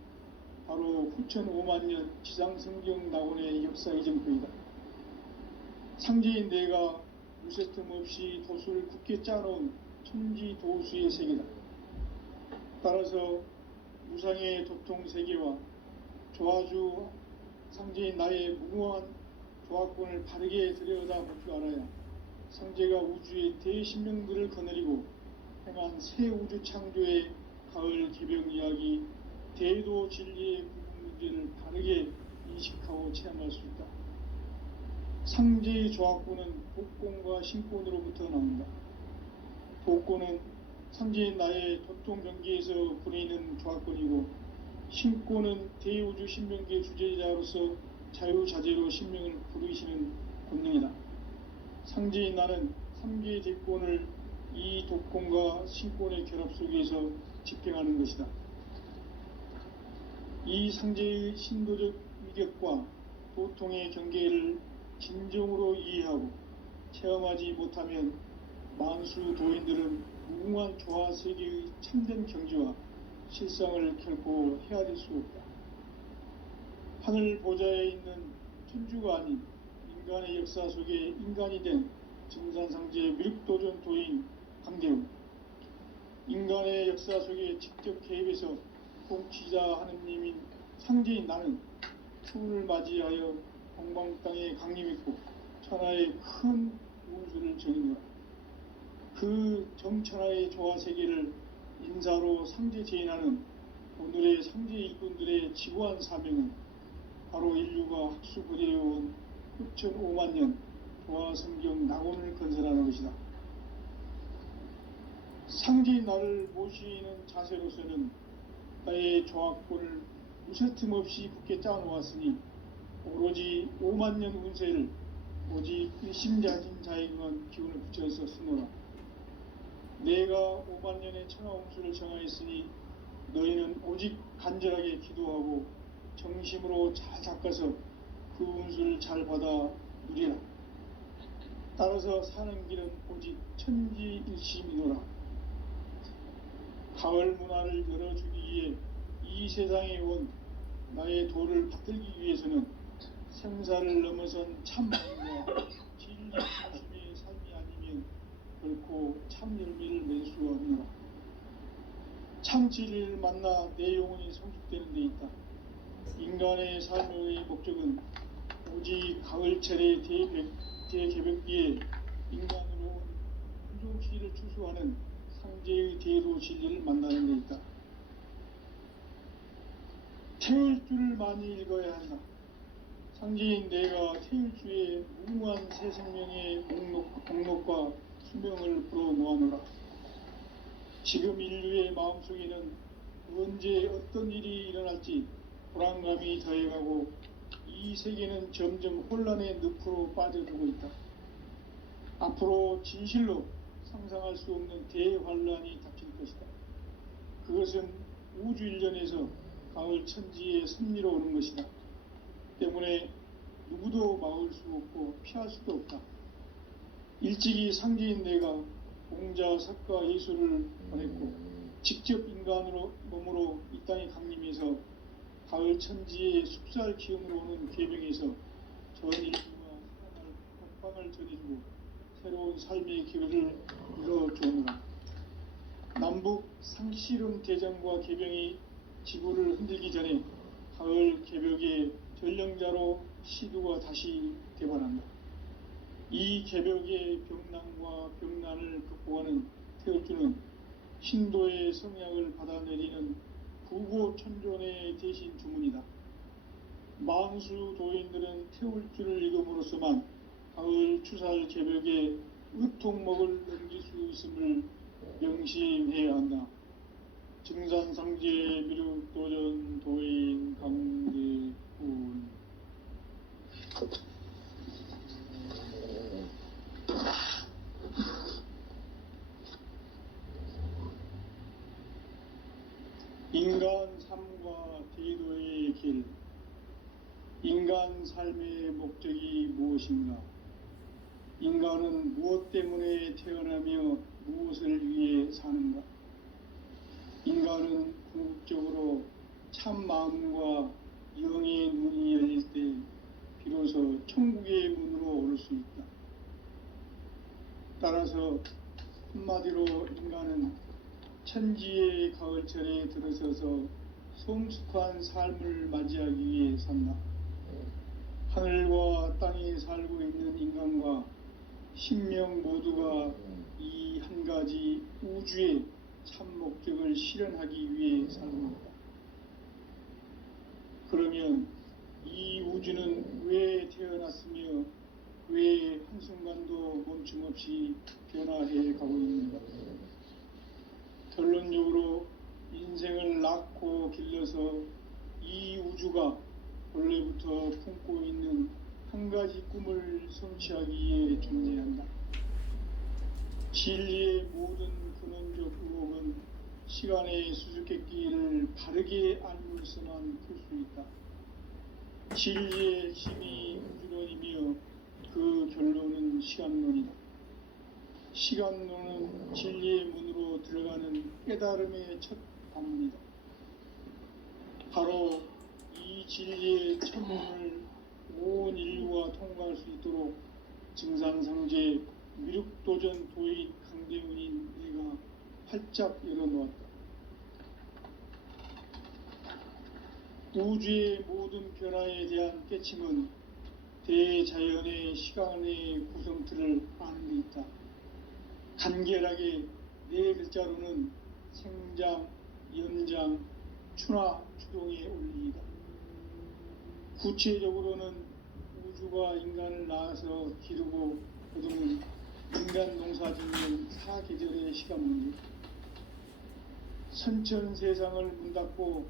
바로 후천 5만년 지상성경 낙원의 역사 이전표이다. 상제인 내가 무쇠틈 없이 도수를 굳게 짜놓은 천지도수의 세계다. 따라서 무상의 도통 세계와 조화주 상제인 나의 무궁한 조화권을 바르게 들여다볼 줄 알아야 상제가 우주의 대신명들을 거느리고 행한 새 우주 창조의 가을 개벽 이야기, 대도 진리의 문제를 바르게 인식하고 체험할 수 있다. 상제의 조화권은 복권과 신권으로부터 나온다. 복권은 상제인 나의 도통 경계에서 부리는 조화권이고, 신권은 대우주 신명계 주제자로서 자유자재로 신명을 부르시는 권능이다. 상제인 나는 3계 대권을 이 독권과 신권의 결합 속에서 집행하는 것이다. 이 상제의 신도적 위격과 도통의 경계를 진정으로 이해하고 체험하지 못하면 만수 도인들은 무궁한 조화 세계의 참된 경지와 실상을 결코 헤아릴 수 없다. 하늘 보좌에 있는 천주가 아닌 인간의 역사 속에 인간이 된 증산상제 미륵도전 도인 강대우. 인간의 역사 속에 직접 개입해서 통치자 하느님인 상제인 나는 추운을 맞이하여 동방 땅에 강림했고 천하의 큰 운수를 정의하라. 그 정천하의 조화 세계를 인사로 상제 제인하는 오늘의 상제 일꾼들의 지구한 사명은 바로 인류가 학수 고대해온 6,5만 년 조화 성경 낙원을 건설하는 것이다. 상제인 나를 모시는 자세로서는 나의 조화권을 무쇠틈 없이 굳게 짜놓았으니 오로지 5만 년 운세를 오직 일심자진 자에게만 기운을 붙여서 쓰노라. 내가 5만 년의 천하 운수를 정하였으니 너희는 오직 간절하게 기도하고 정심으로 잘 닦아서 그 운수를 잘 받아 누리라. 따라서 사는 길은 오직 천지일심이노라. 가을 문화를 열어주기 위해 이 세상에 온 나의 도를 받들기 위해서는 생사를 넘어선 참마음과 진리 중심의 삶이 아니면 결코 참 열매를 낼 수 없노라. 참 진리를 만나 내 영혼이 성숙되는 데 있다. 인간의 삶의 목적은 오직 가을철의 대개벽기에 인간으로 온 hun종시를 추수하는 상제의 대도 진리를 만나는 데 있다. 태울 줄을 많이 읽어야 한다. 상제인 내가 태울 주의 무궁한 새 생명의 목록과 수명을 불어놓아노라. 지금 인류의 마음속에는 언제 어떤 일이 일어날지 불안감이 더해가고 이 세계는 점점 혼란의 늪으로 빠져들고 있다. 앞으로 진실로 상상할 수 없는 대환란이 닥칠 것이다. 그것은 우주 일련에서 가을 천지의 섭리로 오는 것이다. 때문에 누구도 막을 수 없고 피할 수도 없다. 일찍이 상제인 내가 공자, 석가, 예수를 보냈고 직접 인간으로 몸으로 이 땅에 강림해서 가을 천지의 숲살 기운으로 오는 계명에서 전 인류가 살아날 법방을 전해주고 새로운 삶의 기회를 이뤄주오노라. 남북 상씨름 대전과 개병이 지구를 흔들기 전에 가을 개벽의 전령자로 시두가 다시 대반한다. 이 개벽의 병난과 병난을 극복하는 태울주는 신도의 성약을 받아내리는 부고천존의 대신 주문이다. 만수 도인들은 태울주를 읽음으로써만 가을 추살 개벽의 의통목을 넘길 수 있음을 명심해야 한다. 증산상제 미륵도전 도인 강대군. 인간 삶과 대도의 길. 인간 삶의 목적이 무엇인가? 인간은 무엇 때문에 태어나며 무엇을 위해 사는가? 인간은 궁극적으로 참 마음과 영의 눈이 열릴 때 비로소 천국의 문으로 오를 수 있다. 따라서 한마디로 인간은 천지의 가을철에 들어서서 성숙한 삶을 맞이하기 위해 산다. 하늘과 땅에 살고 있는 인간과 신명 모두가 이 한 가지 우주의 참 목적을 실현하기 위해 사는 것이다. 그러면 이 우주는 왜 태어났으며 왜 한순간도 멈춤없이 변화해 가고 있는가? 결론적으로 인생을 낳고 길러서 이 우주가 원래부터 품고 있는 한 가지 꿈을 성취하기 위해 존재한다. 진리의 모든 근원적 의혹은 시간의 수수께끼를 바르게 알고서만 풀 수 있다. 진리의 핵심이 우주론이며 그 결론은 시간론이다. 시간론은 진리의 문으로 들어가는 깨달음의 첫 관문이다. 바로 이 진리의 첫 문을 온 인류가 통과할 수 있도록 증산상제 미륵도전 도인 강대훈인 내가 활짝 열어놓았다. 우주의 모든 변화에 대한 깨침은 대자연의 시간의 구성틀을 아는 데 있다. 간결하게 네 글자로는 생장, 연장, 추나 추동의 원리이다. 구체적으로는 우주가 인간을 낳아서 기르고 거두는 인간 농사 짓는 사계절의 시간 문제, 선천 세상을 문 닫고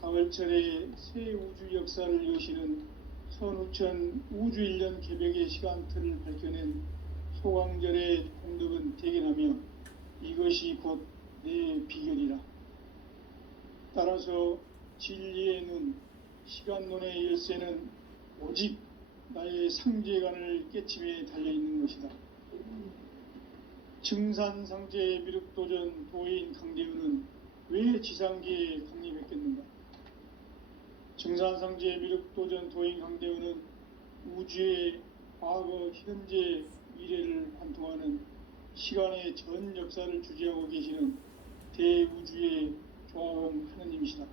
가을철에 새 우주 역사를 여시는 선우천 우주 1년 개벽의 시간틀을 밝혀낸 소강절의 공덕은 대견하며 이것이 곧 내 비결이라. 따라서 진리의 눈, 시간론의 열쇠는 오직 나의 상제관을 깨침에 달려있는 것이다. 증산상제의 미륵도전 도인 강대우는 왜 지상계에 강림했겠는가? 증산상제의 미륵도전 도인 강대우는 우주의 과거, 현재, 미래를 관통하는 시간의 전 역사를 주재하고 계시는 대우주의 조화음 하느님이시다.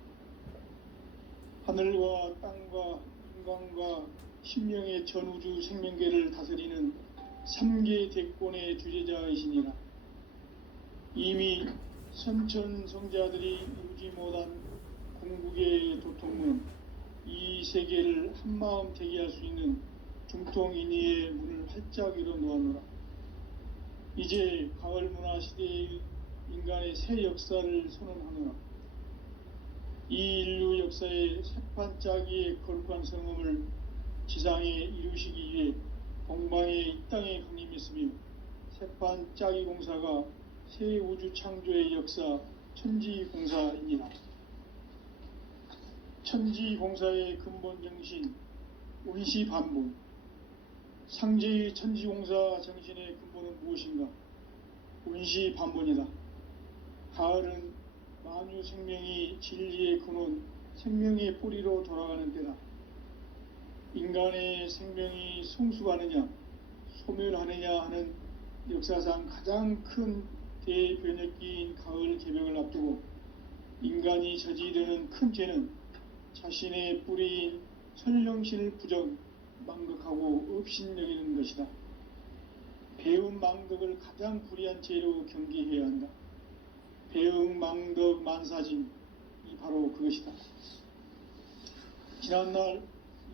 하늘과 땅과 인간과 신명의 전우주 생명계를 다스리는 3계 대권의 주제자이시니라. 이미 선천성자들이 이루지 못한 궁극의 도통문, 이 세계를 한마음 대기할 수 있는 중통인의의 문을 활짝 열어 놓았노라. 이제 가을 문화 시대의 인간의 새 역사를 선언하노라. 이 인류 역사의 새판짜기의 거룩한 성음을 지상에 이루시기 위해 동방에 이 땅에 강림했으며 새판짜기 공사가 새 우주 창조의 역사 천지공사입니다. 천지공사의 근본 정신 운시반본, 상제의 천지공사 정신의 근본은 무엇인가? 운시반본이다. 가을은 만유 생명이 진리의 근원, 생명의 뿌리로 돌아가는 때다. 인간의 생명이 성숙하느냐, 소멸하느냐 하는 역사상 가장 큰 대변혁기인 가을 개벽을 앞두고 인간이 저지르는 큰 죄는 자신의 뿌리인 선령신을 부정, 망극하고 업신여기는 것이다. 배움 망덕을 가장 불의한 죄로 경계해야 한다. 배움 망덕 만사짐이 바로 그것이다. 지난날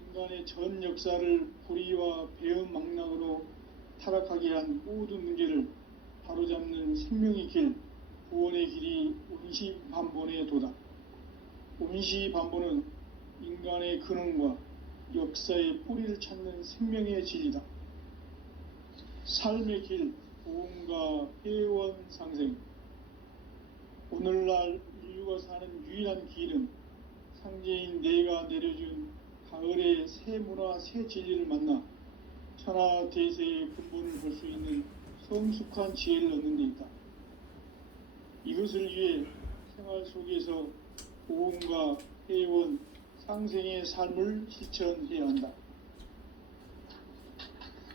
인간의 전 역사를 불의와 배움 망락으로 타락하게 한 모든 문제를 바로잡는 생명의 길, 구원의 길이 운시반본의 도다. 운시반본은 인간의 근원과 역사의 뿌리를 찾는 생명의 진리다. 삶의 길, 보험과 회원 상생. 오늘날 인류가 사는 유일한 길은 상제인 내가 내려준 가을의 새 문화, 새 진리를 만나 천하 대세의 근본을 볼 수 있는 성숙한 지혜를 얻는 데 있다. 이것을 위해 생활 속에서 보험과 회원, 상생의 삶을 실천해야 한다.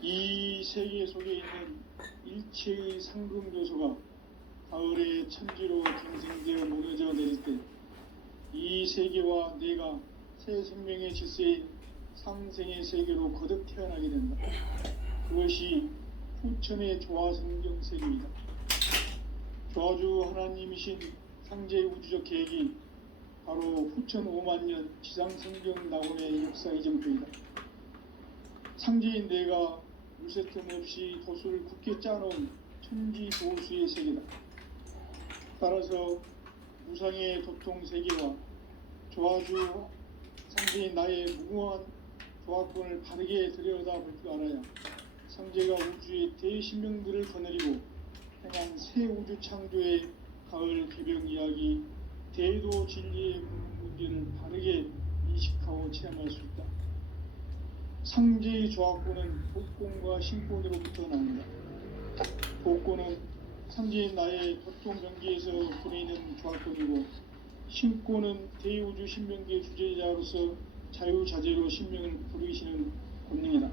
이 세계 속에 있는 일체의 상금요소가 가을의 천지로 갱생되어 무너져 내릴 때 이 세계와 내가 새 생명의 질서인 상생의 세계로 거듭 태어나게 된다. 그것이 후천의 조화성경 세계이다. 조화주 하나님이신 상제의 우주적 계획이 바로 후천 5만년 지상성경 낙원의 역사 이정표이다. 상제인 내가 물새 틈 없이 도수를 굳게 짜놓은 천지도수의 세계다. 따라서 무상의 도통 세계와 조화주 상제인 나의 무궁한 조화권을 바르게 들여다볼 줄 알아야 상제가 우주의 대신명들을 거느리고 행한 새 우주 창조의 가을 개벽 이야기, 대도 진리의 문제를 바르게 인식하고 체험할 수 있다. 상제의 조화권은 복권과 신권으로부터 나온다. 복권은 상제인 나의 도통 경계에서 부리는 조화권이고, 신권은 대우주 신명계 주제자로서 자유자재로 신명을 부르시는 권능이다.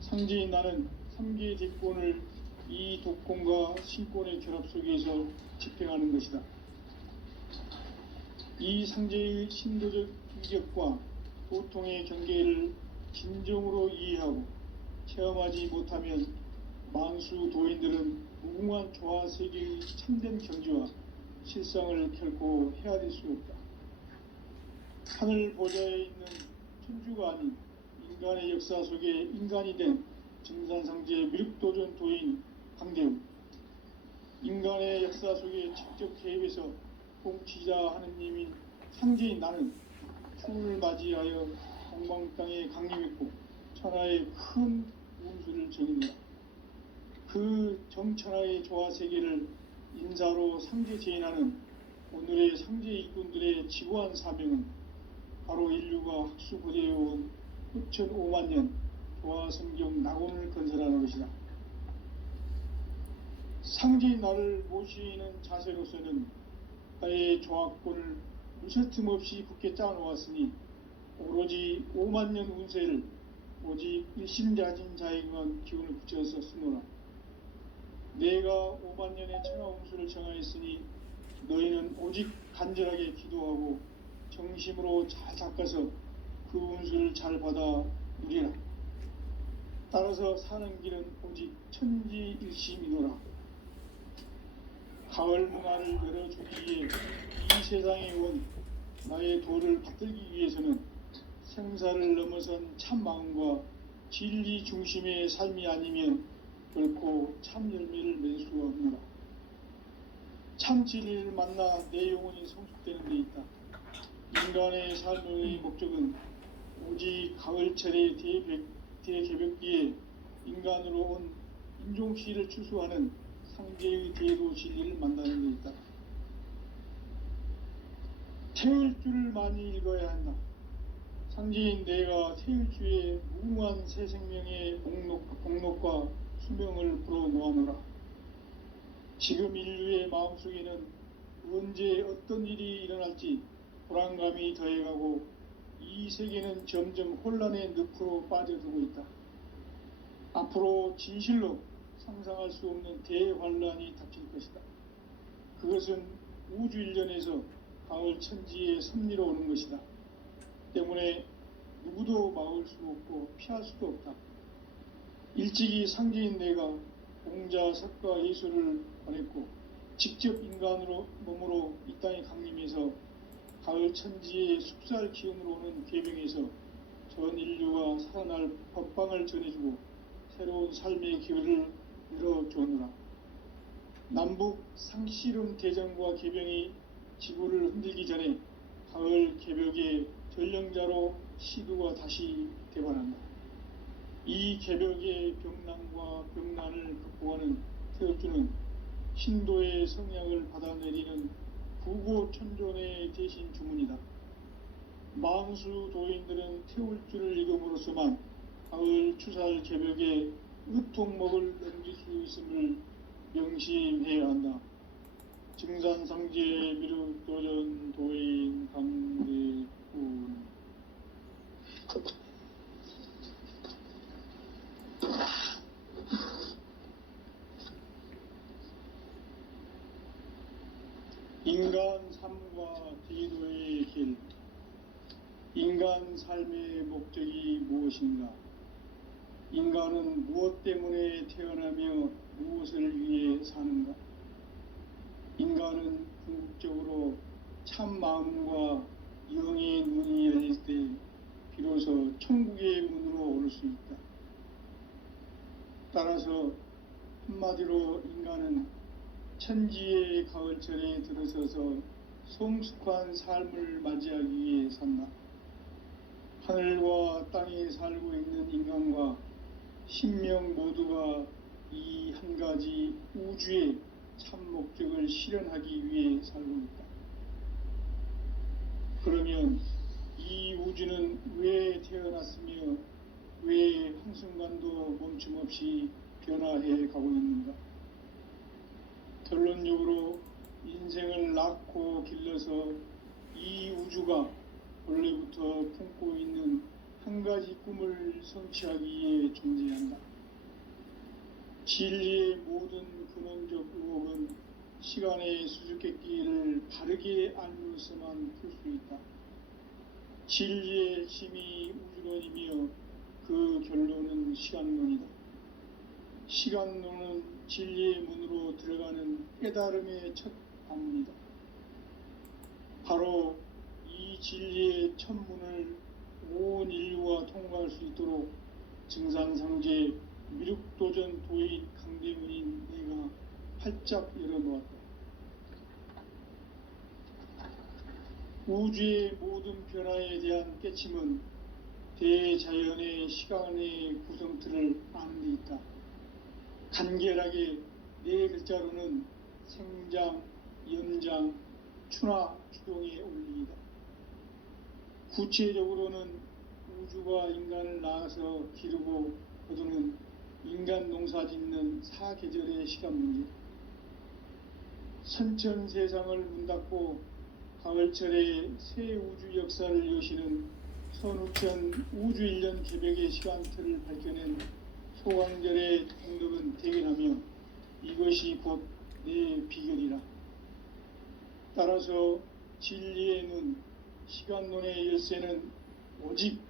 상제인 나는 3개의 대권을 이 독권과 신권의 결합 속에서 집행하는 것이다. 이 상제의 신도적 위력과 도통의 경계를 진정으로 이해하고 체험하지 못하면 만수 도인들은 무궁한 조화 세계의 참된 경지와 실상을 결코 헤아릴 수 없다. 하늘 보좌에 있는 천주가 아닌 인간의 역사 속에 인간이 된 증산상제 미륵도전 도인 강대우, 인간의 역사 속에 직접 개입해서 통치자 하느님인 상제인 나는 추운을 맞이하여 동방 땅에 강림했고 천하의 큰 운수를 전입니다. 그 정천하의 조화 세계를 인사로 상제 제인하는 오늘의 상제 일꾼들의 지고한 사명은 바로 인류가 학수고대해온 6,500만 년 조화 성경 낙원을 건설하는 것이다. 상제인 나를 모시는 자세로서는 나의 조화권을 무쇠틈 없이 굳게 짜놓았으니 오로지 5만 년 운세를 오직 일심자진 자에게만 기운을 붙여서 쓰노라. 내가 5만 년의 천하 운수를 정하였으니 너희는 오직 간절하게 기도하고 정심으로 잘 닦아서 그 운수를 잘 받아 누리라. 따라서 사는 길은 오직 천지일심이노라. 가을 문화를 열어주기 위해 이 세상에 온 나의 도를 받들기 위해서는 생사를 넘어선 참 마음과 진리 중심의 삶이 아니면 결코 참 열매를 맺을 수가 없노라. 참 진리를 만나 내 영혼이 성숙되는 데 있다. 인간의 삶의 목적은 오직 가을철의 대개벽기에 인간으로 온 인종시를 추수하는 상제의 대도 진리를 만나는 데 있다. 태일주를 많이 읽어야 한다. 상제인 내가 태일주의 무궁한 새 생명의 복록과 수명을 불어놓아노라. 지금 인류의 마음속에는 언제 어떤 일이 일어날지 불안감이 더해가고 이 세계는 점점 혼란의 늪으로 빠져들고 있다. 앞으로 진실로 상상할 수 없는 대환란이 닥칠 것이다. 그것은 우주 일련에서 가을 천지의 섭리로 오는 것이다. 때문에 누구도 막을 수 없고 피할 수도 없다. 일찍이 상제인 내가 공자, 석가, 예수를 보냈고 직접 인간으로 몸으로 이 땅에 강림해서 가을 천지의 숙살 기운으로 오는 계명에서 전 인류가 살아날 법방을 전해주고 새로운 삶의 기회를 열어주었노라. 남북 상씨름 대전과 개병이 지구를 흔들기 전에 가을 개벽의 전령자로 시두가 다시 되관한다. 이 개벽의 병난과 병난을 극복하는 태울주는 신도의 성향을 받아내리는 구고천존의 대신 주문이다. 만수 도인들은 태울주를 읽음으로써만 가을 추살 개벽의 으통목을 넘길 수 있음을 명심해야 한다. 증산상제 미륵도전 도인 강대훈. 인간 삶과 디도의 길. 인간 삶의 목적이 무엇인가? 인간은 무엇 때문에 태어나며 무엇을 위해 사는가? 인간은 궁극적으로 참 마음과 영의 문이 열릴 때 비로소 천국의 문으로 오를 수 있다. 따라서 한마디로 인간은 천지의 가을철에 들어서서 성숙한 삶을 맞이하기 위해 산다. 하늘과 땅에 살고 있는 인간과 신명 모두가 이 한 가지 우주의 참 목적을 실현하기 위해 살고 있다. 그러면 이 우주는 왜 태어났으며 왜 한순간도 멈춤없이 변화해 가고 있는가? 결론적으로 인생을 낳고 길러서 이 우주가 원래부터 품고 있는 한 가지 꿈을 성취하기 위해 존재한다. 진리의 모든 근원적 의혹은 시간의 수수께끼를 바르게 알므로서만 풀 수 있다. 진리의 핵심이 우주론이며 그 결론은 시간론이다. 시간론은 진리의 문으로 들어가는 깨달음의 첫 방문이다. 바로 이 진리의 첫 문을 온 인류가 통과할 수 있도록 증산상제 미륵도전 도인 강대문인 내가 활짝 열어놓았다. 우주의 모든 변화에 대한 깨침은 대자연의 시간의 구성틀을 아는 데 있다. 간결하게 네 글자로는 생장, 연장, 추나 추동의 원리이다. 구체적으로는 우주가 인간을 낳아서 기르고 거두는 인간 농사 짓는 사계절의 시간 문제. 선천 세상을 문 닫고 가을철에 새 우주 역사를 여시는 선우천 우주 1년 개벽의 시간틀을 밝혀낸 소강절의 동력은 대견하며 이것이 곧 내 비결이라. 따라서 진리의 눈, 시간론의 열쇠는 오직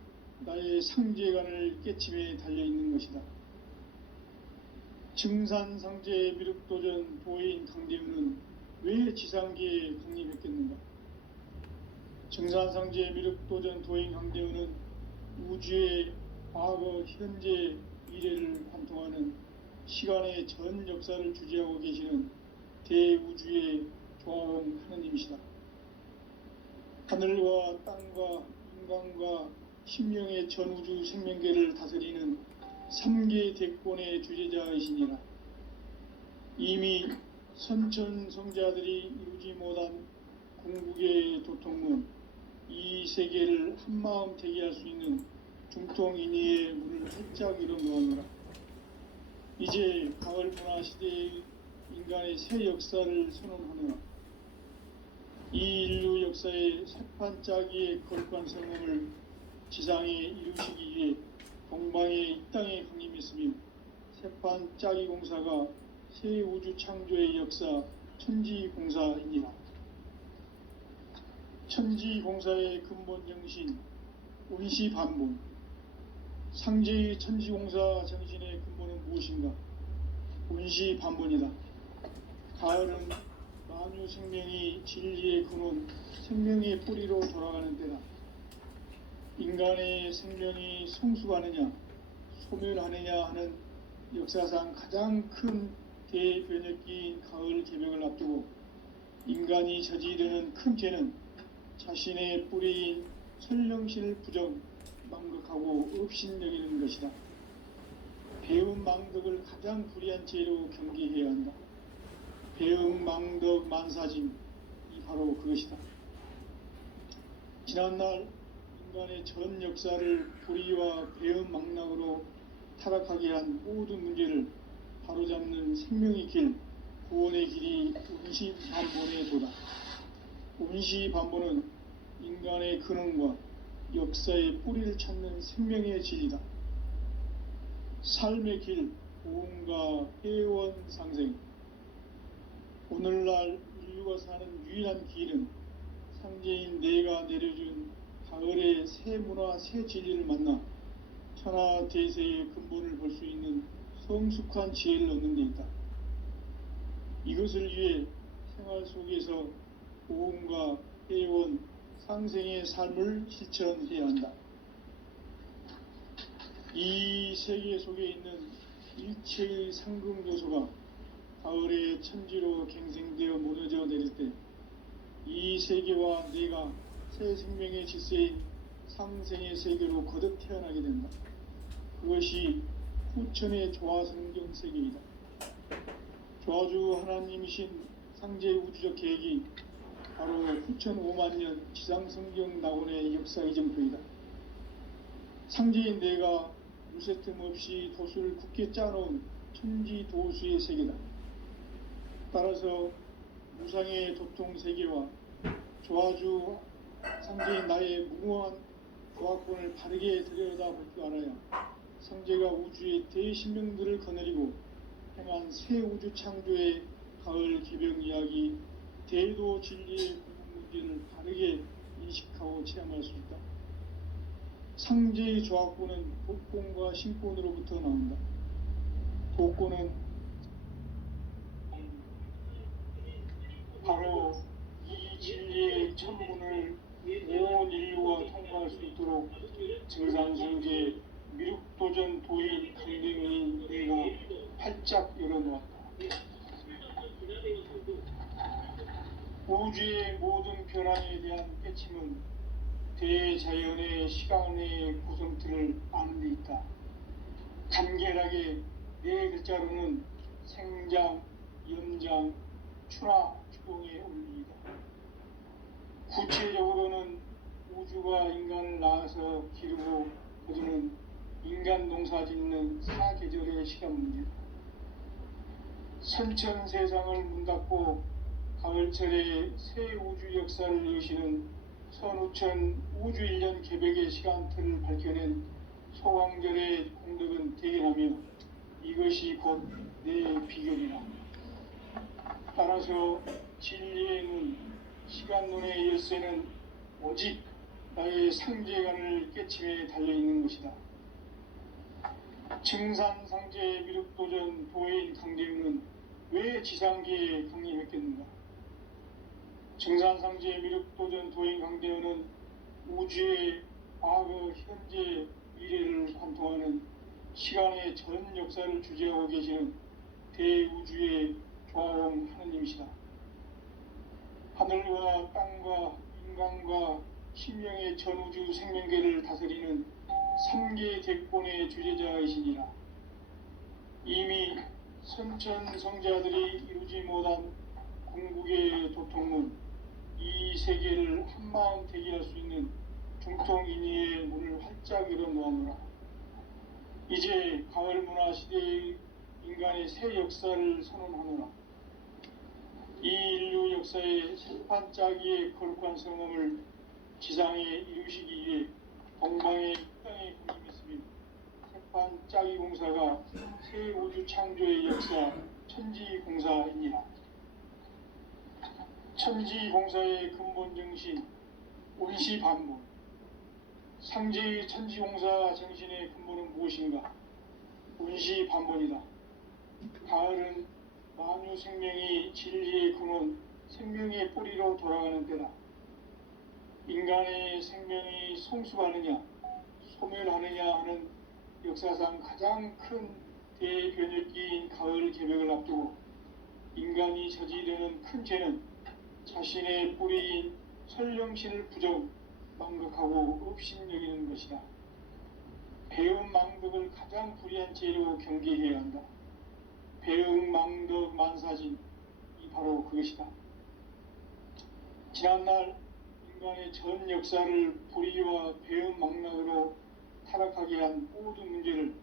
나의 상제관을 깨침에 달려있는 것이다. 증산상제 미륵도전 도인 강대문은 왜 지상계에 강림했겠는가? 증산상제 미륵도전 도인 강대문은 우주의 과거, 현재, 미래를 관통하는 시간의 전 역사를 주재하고 계시는 대우주의 조화원 하느님이시다. 하늘과 땅과 인간과 신명의 전우주 생명계를 다스리는 3계 대권의 주재자이시니라. 이미 선천성자들이 이루지 못한 궁극의 도통문, 이 세계를 한마음 대기할 수 있는 중통인의의 문을 활짝 열어놓았노라. 이제 가을 문화 시대의 인간의 새 역사를 선언하노라. 이 인류 역사의 새판짜기의 거룩한 성공을 지상에 이루시기 위해 동방의 이 땅에 강림했으며 새판짜기 공사가 새 우주 창조의 역사 천지공사이니라. 천지공사의 근본 정신 운시반본. 상제의 천지공사 정신의 근본은 무엇인가? 운시반본이다. 가을은 만유 생명이 진리의 근원, 생명의 뿌리로 돌아가는 때다. 인간의 생명이 성숙하느냐, 소멸하느냐 하는 역사상 가장 큰 대변혁기인 가을 개벽을 앞두고 인간이 저지르는 큰 죄는 자신의 뿌리인 설령신을 부정, 망극하고 업신여기는 것이다. 배움 망덕을 가장 불의한 죄로 경계해야 한다. 배움 망덕 만사짐이 바로 그것이다. 지난날 인간의 전 역사를 불의와 배움 망락으로 타락하게 한 모든 문제를 바로잡는 생명의 길, 구원의 길이 운시반본의 도다. 운시반본은 인간의 근원과 역사의 뿌리를 찾는 생명의 진리다. 삶의 길, 고음과 회원 상생. 오늘날 인류가 사는 유일한 길은 상제인 내가 내려준 가을의 새 문화, 새 진리를 만나 천하 대세의 근본을 볼 수 있는 성숙한 지혜를 얻는 데 있다. 이것을 위해 생활 속에서 고음과 회원, 상생의 삶을 실천해야 한다. 이 세계 속에 있는 일체의 상금 요소가 가을의 천지로 갱생되어 무너져 내릴 때 이 세계와 내가 새 생명의 질서인 상생의 세계로 거듭 태어나게 된다. 그것이 후천의 조화성경 세계이다. 조화주 하나님이신 상제 우주적 계획이 바로 후천 5만년 지상성경 낙원의 역사 이정표이다. 상제인 내가 무쇠틈 없이 도수를 굳게 짜놓은 천지도수의 세계다. 따라서 무상의 도통 세계와 조화주 상제인 나의 무모한 조화권을 바르게 들여다볼 줄 알아야 상제가 우주의 대신명들을 거느리고 행한 새 우주 창조의 가을 개벽 이야기, 대도 진리의 궁극 문제를 바르게 인식하고 체험할 수 있다. 상제의 조합구는 독권과 신권으로부터 나온다. 독권은 바로 이 진리의 천문을 온 인류가 통과할 수 있도록 증산성제 미륵도전 도인 강대문인 내가 활짝 열어놓았다. 우주의 모든 변화에 대한 깨침은 대자연의 시간의 구성틀을 아는 데 있다. 간결하게 네 글자로는 생장, 연장, 추나 추동의 원리이다. 구체적으로는 우주가 인간을 낳아서 기르고 거두는 인간 농사 짓는 사계절의 시간 문제다. 선천 세상을 문 닫고 가을철에 새 우주 역사를 여시는 선우천 우주 1년 개벽의 시간틀을 밝혀낸 소강절의 공덕은 대견하며 이것이 곧 내 비결이라. 따라서 진리의 눈, 시간론의 열쇠는 오직 나의 상제관을 깨침에 달려있는 것이다. 증산상제 미륵도전 도인 강제윤은 왜 지상계에 강림했겠는가? 증산상제 미륵도전 도인 강대현은 우주의 과거, 현재, 미래를 관통하는 시간의 전 역사를 주재하고 계시는 대우주의 조화원 하느님이시다. 하늘과 땅과 인간과 신명의 전우주 생명계를 다스리는 3개 대권의 주재자이시니라. 이미 선천성자들이 이루지 못한 궁극의 도통문, 이 세계를 한마음 대기할 수 있는 중통인의의 문을 활짝 열어놓았노라. 이제 가을 문화 시대의 인간의 새 역사를 선언하노라. 이 인류 역사의 새판짜기의 거룩한 성함을 지상에 이루시기 위해 동방의 땅에 군림했으며 새판짜기 공사가 새 우주 창조의 역사 천지공사이니라. 천지공사의 근본 정신 온시반본. 상제의 천지공사 정신의 근본은 무엇인가? 온시반본이다. 가을은 만유 생명이 진리의 근원, 생명의 뿌리로 돌아가는 때다. 인간의 생명이 성숙하느냐, 소멸하느냐 하는 역사상 가장 큰 대변혁기인 가을 개벽을 앞두고 인간이 저지르는 큰 죄는 자신의 뿌리인 설령신을 부정, 망각하고 업신여기는 것이다. 배음 망덕을 가장 불의한 죄로 경계해야 한다. 배음 망덕 만사진, 이 바로 그것이다. 지난날 인간의 전 역사를 불의와 배음 망락으로 타락하게 한 모든 문제를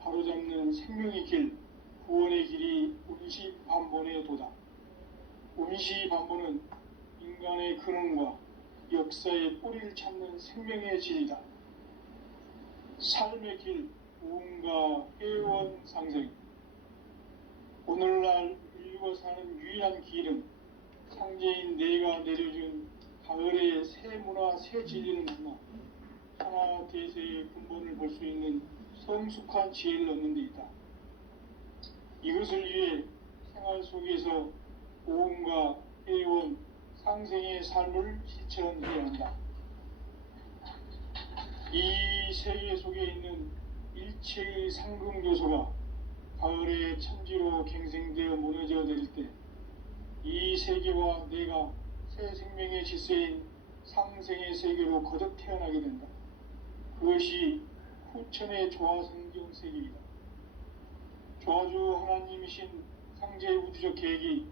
바로잡는 생명의 길, 구원의 길이 운시반본의 도다. 운시반본은 인간의 근원과 역사의 뿌리를 찾는 생명의 진리다. 삶의 길, 무언가 깨어온 상생. 오늘날 인류가 사는 유일한 길은 상제인 내가 내려준 가을의 새 문화, 새 진리를 만나 하나 대세의 근본을 볼 수 있는 성숙한 지혜를 얻는 데 있다. 이것을 위해 생활 속에서 모험과 깨어온 상생의 삶을 실천해야 한다. 이 세계 속에 있는 일체의 상금 요소가 가을의 천지로 갱생되어 무너져 내릴 때 이 세계와 내가 새 생명의 질서인 상생의 세계로 거듭 태어나게 된다. 그것이 후천의 조화성경 세계이다. 조화주 하나님이신 상제의 우주적 계획이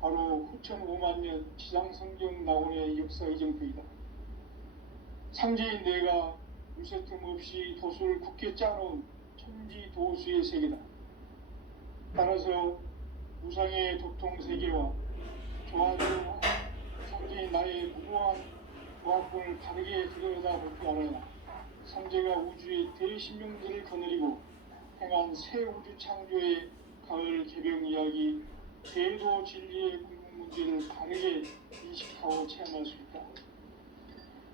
바로 후천 5만년 지상성경 낙원의 역사 이정표이다. 상제인 내가 물새틈 없이 도수를 굳게 짜놓은 천지 도수의 세계다. 따라서 무상의 도통 세계와 조화주 상제인 나의 무모한 조합권을 다르게 들여다볼 줄 알아야 상제가 우주의 대신명들을 거느리고 행한 새 우주 창조의 가을 개병 이야기, 대도 진리의 궁극 문제를 다르게 인식하고 체험할 수 있다.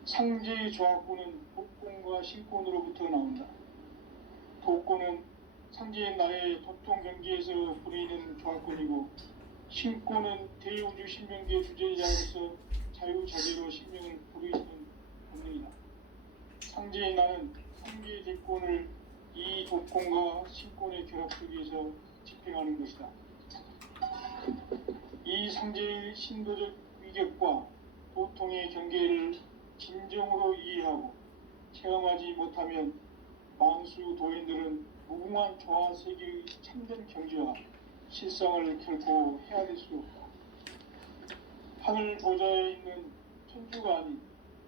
상제의 조합구는 독권과 신권으로부터 나온다. 독권은 상제의 나라의 도통 경기에서 부르이는 조합권이고, 신권은 대우주 신명기의 주제자로서 자유자재로 신명을 부르이는 본능이다. 상제의 나는 상제의 대권을 이 독권과 신권의 결합 속에서 집행하는 것이다. 이 상제의 신도적 위격과 도통의 경계를 진정으로 이해하고 체험하지 못하면 만수 도인들은 무궁한 조화 세계의 참된 경지와 실상을 결코 헤아릴 수 없다. 하늘 보좌에 있는 천주가 아닌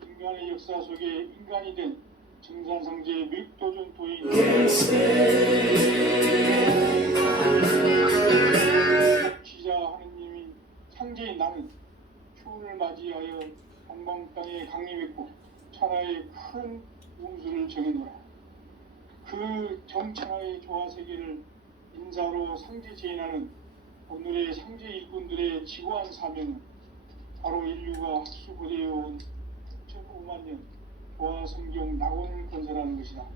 인간의 역사 속에 인간이 된 증산상제 믹도준 도인 지자 하느님이 상제의 나는 추운을 맞이하여 동방 땅에 강림했고 천하의 큰 운수를 정해놓아. 그 정천하의 조화세계를 인사로 상제 제인하는 오늘의 상제 일꾼들의 지고한 사명은 바로 인류가 학수고대해온 9,5만 년 조화성경 낙원 건설하는 것이다.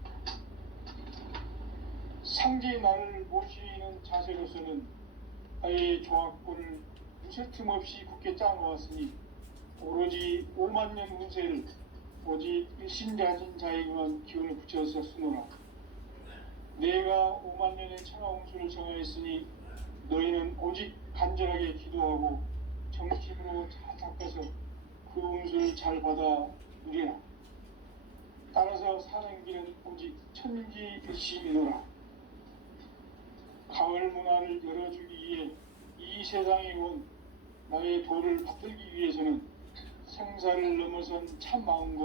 상제의 나를 모시는 자세로서는 나의 조합권을 무쇠틈 없이 굳게 짜놓았으니 오로지 5만 년 운세를 오직 일신자진 자에게만 기운을 붙여서 쓰노라. 내가 5만 년의 천하 운수를 정하였으니 너희는 오직 간절하게 기도하고 정심으로 잘 닦아서 그 운수를 잘 받아 누리라. 따라서 사는 길은 오직 천지일심이노라. 가을 문화를 열어주기 위해 이 세상에 온 나의 도를 받들기 위해서는 생사를 넘어선 참 마음과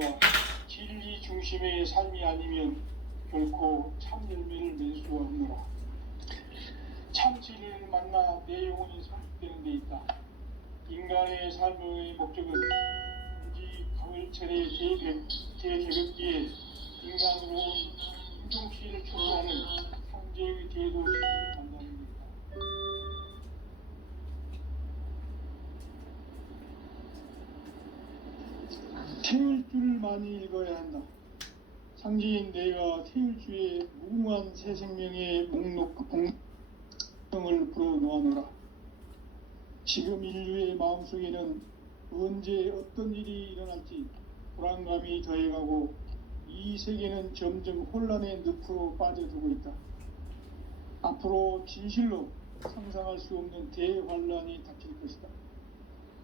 진리 중심의 삶이 아니면 결코 참 열매를 맺을 수가 없노라. 참 진리를 만나 내 영혼이 성숙되는 데 있다. 인간의 삶의 목적은 오직 가을철의 대개벽기에 인간으로 온 인종치를 초소하는 상제의 대도시를 만나는 것이다. 태울 줄을 많이 읽어야 한다. 상제인 내가 태울 주의 무궁한 새 생명의 복명을 불어놓아노라. 지금 인류의 마음속에는 언제 어떤 일이 일어날지 불안감이 더해가고 이 세계는 점점 혼란의 늪으로 빠져들고 있다. 앞으로 진실로 상상할 수 없는 대환란이 닥칠 것이다.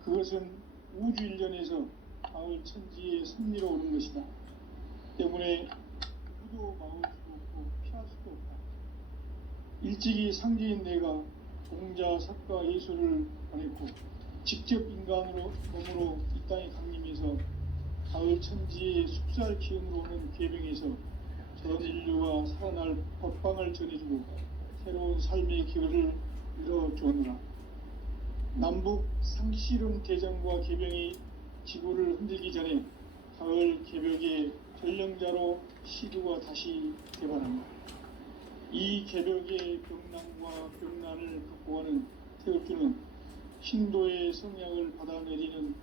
그것은 우주 일련에서 가을 천지의 섭리로 오는 것이다. 때문에 누구도 막을 수 없고 피할 수도 없다. 일찍이 상제인 내가 공자, 석가, 예수를 보냈고 직접 인간으로 몸으로 이 땅에 강림해서 가을 천지의 숙살 기운으로 오는 계명에서 전 인류가 살아날 법방을 전해주고 새로운 삶의 기회를 이뤄주느라. 남북 상실은 대전과 계병이 지구를 흔들기 전에 가을 개벽의 전령자로 시두가 다시 개발한다. 이 개벽의 병난과 병난을 극복하는 태울주는 신도의 성향을 받아내리는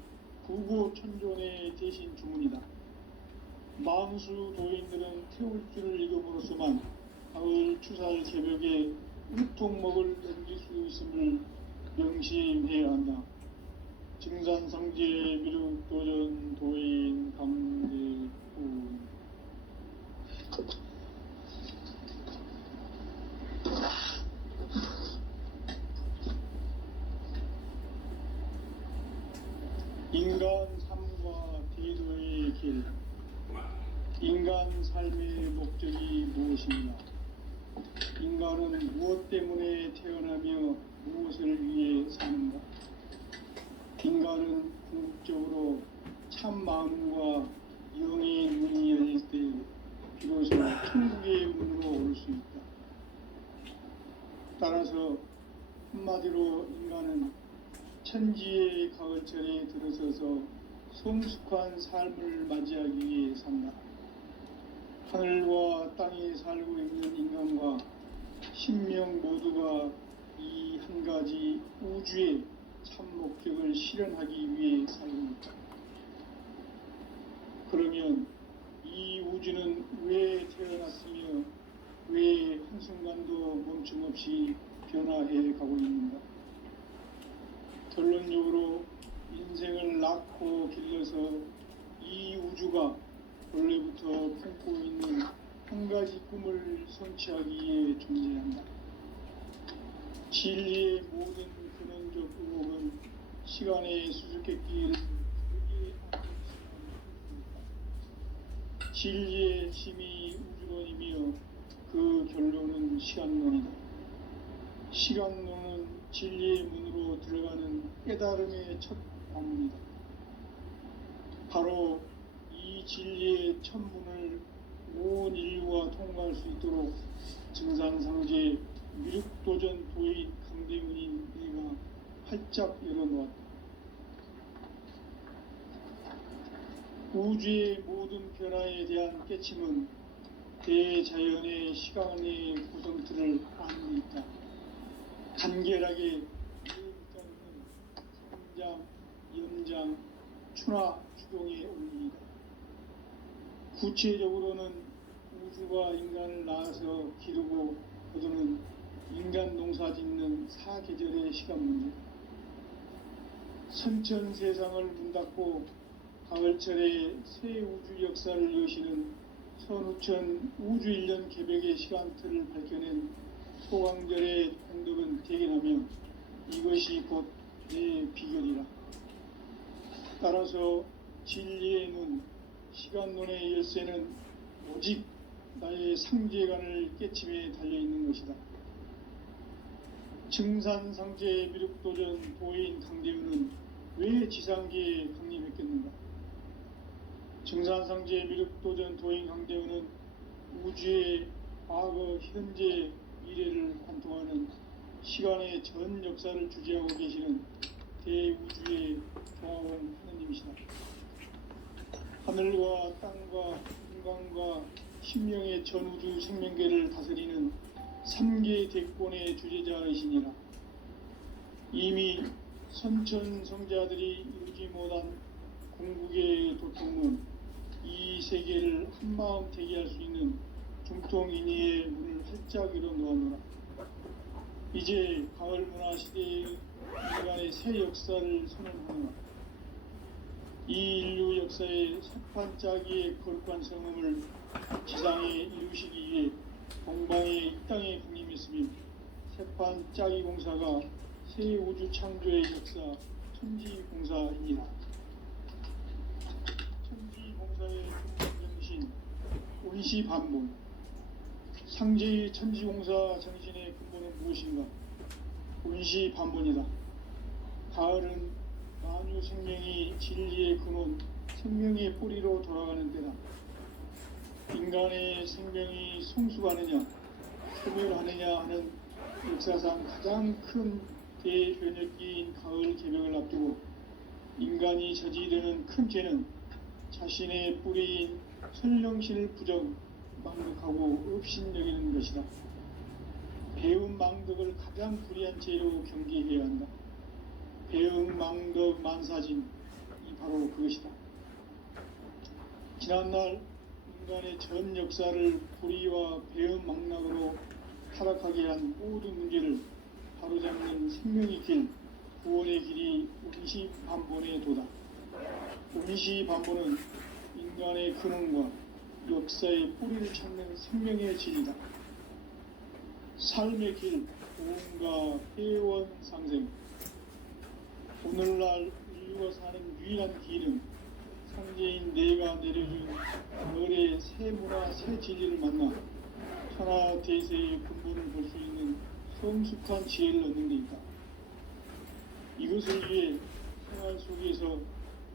구고천존의 대신 주문이다. 만수 도인들은 태울주를 읽음으로써만 가을 추살 개벽의 유통목을 넘길 수 있음을 명심해야 한다. 증산상제 미륵도전 도인 강대구. 인간 삶과 대도의 길. 인간 삶의 목적이 무엇인가? 인간은 무엇 때문에 태어나며 무엇을 위해 사는가? 인간은 궁극적으로 참 마음과 영의 문이 열릴 때 비로소 천국의 문으로 올 수 있다. 따라서 한마디로 인간은 천지의 가을철에 들어서서 성숙한 삶을 맞이하기 위해 산다. 하늘과 땅에 살고 있는 인간과 신명 모두가 이 한 가지 우주의 참 목적을 실현하기 위해 살고 있다. 그러면 이 우주는 왜 태어났으며 왜 한순간도 멈춤 없이 변화해 가고 있는가? 결론적으로 인생을 낳고 길러서 이 우주가 원래부터 품고 있는 한 가지 꿈을 성취하기 위해 존재한다. 진리의 모든 근원적 의혹은 시간의 수수께끼를 크게 진리의 힘이 우주론이며 그 결론은 시간론이다. 시간론은 진리의 문으로 들어가는 깨달음의 첫 방문이다. 바로 이 진리의 첫 문을 온 인류가 통과할 수 있도록 증산상제 미륵도전 도인 강대문인 내가 활짝 열어놓았다. 우주의 모든 변화에 대한 깨침은 대자연의 시간의 구성틀을 아는 데 있다. 간결하게 이해가는 성장, 연장, 추나 추동의 원리이다. 구체적으로는 우주가 인간을 낳아서 기르고 거두는 인간 농사 짓는 사계절의 시간 문제. 선천 세상을 문 닫고 가을철에 새 우주 역사를 여시는 선우천 우주 1년 개벽의 시간틀을 밝혀낸 소강절의 공덕은 대견하며 이것이 곧 내 비결이라. 따라서 진리의 문, 시간론의 열쇠는 오직 나의 상제관을 깨침에 달려있는 것이다. 증산상제 미륵도전 도인 강대우는 왜 지상계에 강림했겠는가? 증산상제 미륵도전 도인 강대우는 우주의 과거, 현재, 미래를 관통하는 시간의 전 역사를 주재하고 계시는 대우주의 조화원 하느님이시다. 하늘과 땅과 인간과 신명의 전우주 생명계를 다스리는 3계 대권의 주재자이시니라. 이미 선천성자들이 이루지 못한 궁극의 도통은 이 세계를 한마음 대기할 수 있는 중통인의의 문을 활짝 열어놓았노라. 이제 가을 문화 시대의 인간의 새 역사를 선언하노라. 이 인류 역사의 석판짜기의 거룩한 성음을 지상에 이루시기 위해 동방의 이 땅에 강림했으며 세판짜기 공사가 새 우주 창조의 역사 천지공사이니라. 천지공사의 정신 원시반본. 상제의 천지공사 정신의 근본은 무엇인가? 원시반본이다. 가을은 만유 생명이 진리의 근원, 생명의 뿌리로 돌아가는 때다. 인간의 생명이 성숙하느냐, 소멸하느냐 하는 역사상 가장 큰 대변혁기인 가을 개벽을 앞두고 인간이 저지르는 큰 죄는 자신의 뿌리인 설령신을 부정, 망덕하고 업신여기는 것이다. 배움 망덕을 가장 불의한 죄로 경계해야 한다. 배움 망덕 만사짐이 바로 그것이다. 지난날 인간의 전 역사를 불의와 배움 망락으로 타락하게 한 모든 문제를 바로잡는 생명의 길, 구원의 길이 원시반본의 도다. 원시반본은 인간의 근원과 역사의 뿌리를 찾는 생명의 진이다. 삶의 길, 고음과 회원 상생. 오늘날 인류가 사는 유일한 길은 상제인 내가 내려준 너의 새 문화, 새 진리를 만나 천하 대세의 근본을 볼 수 있는 성숙한 지혜를 얻는 데 있다. 이것을 위해 생활 속에서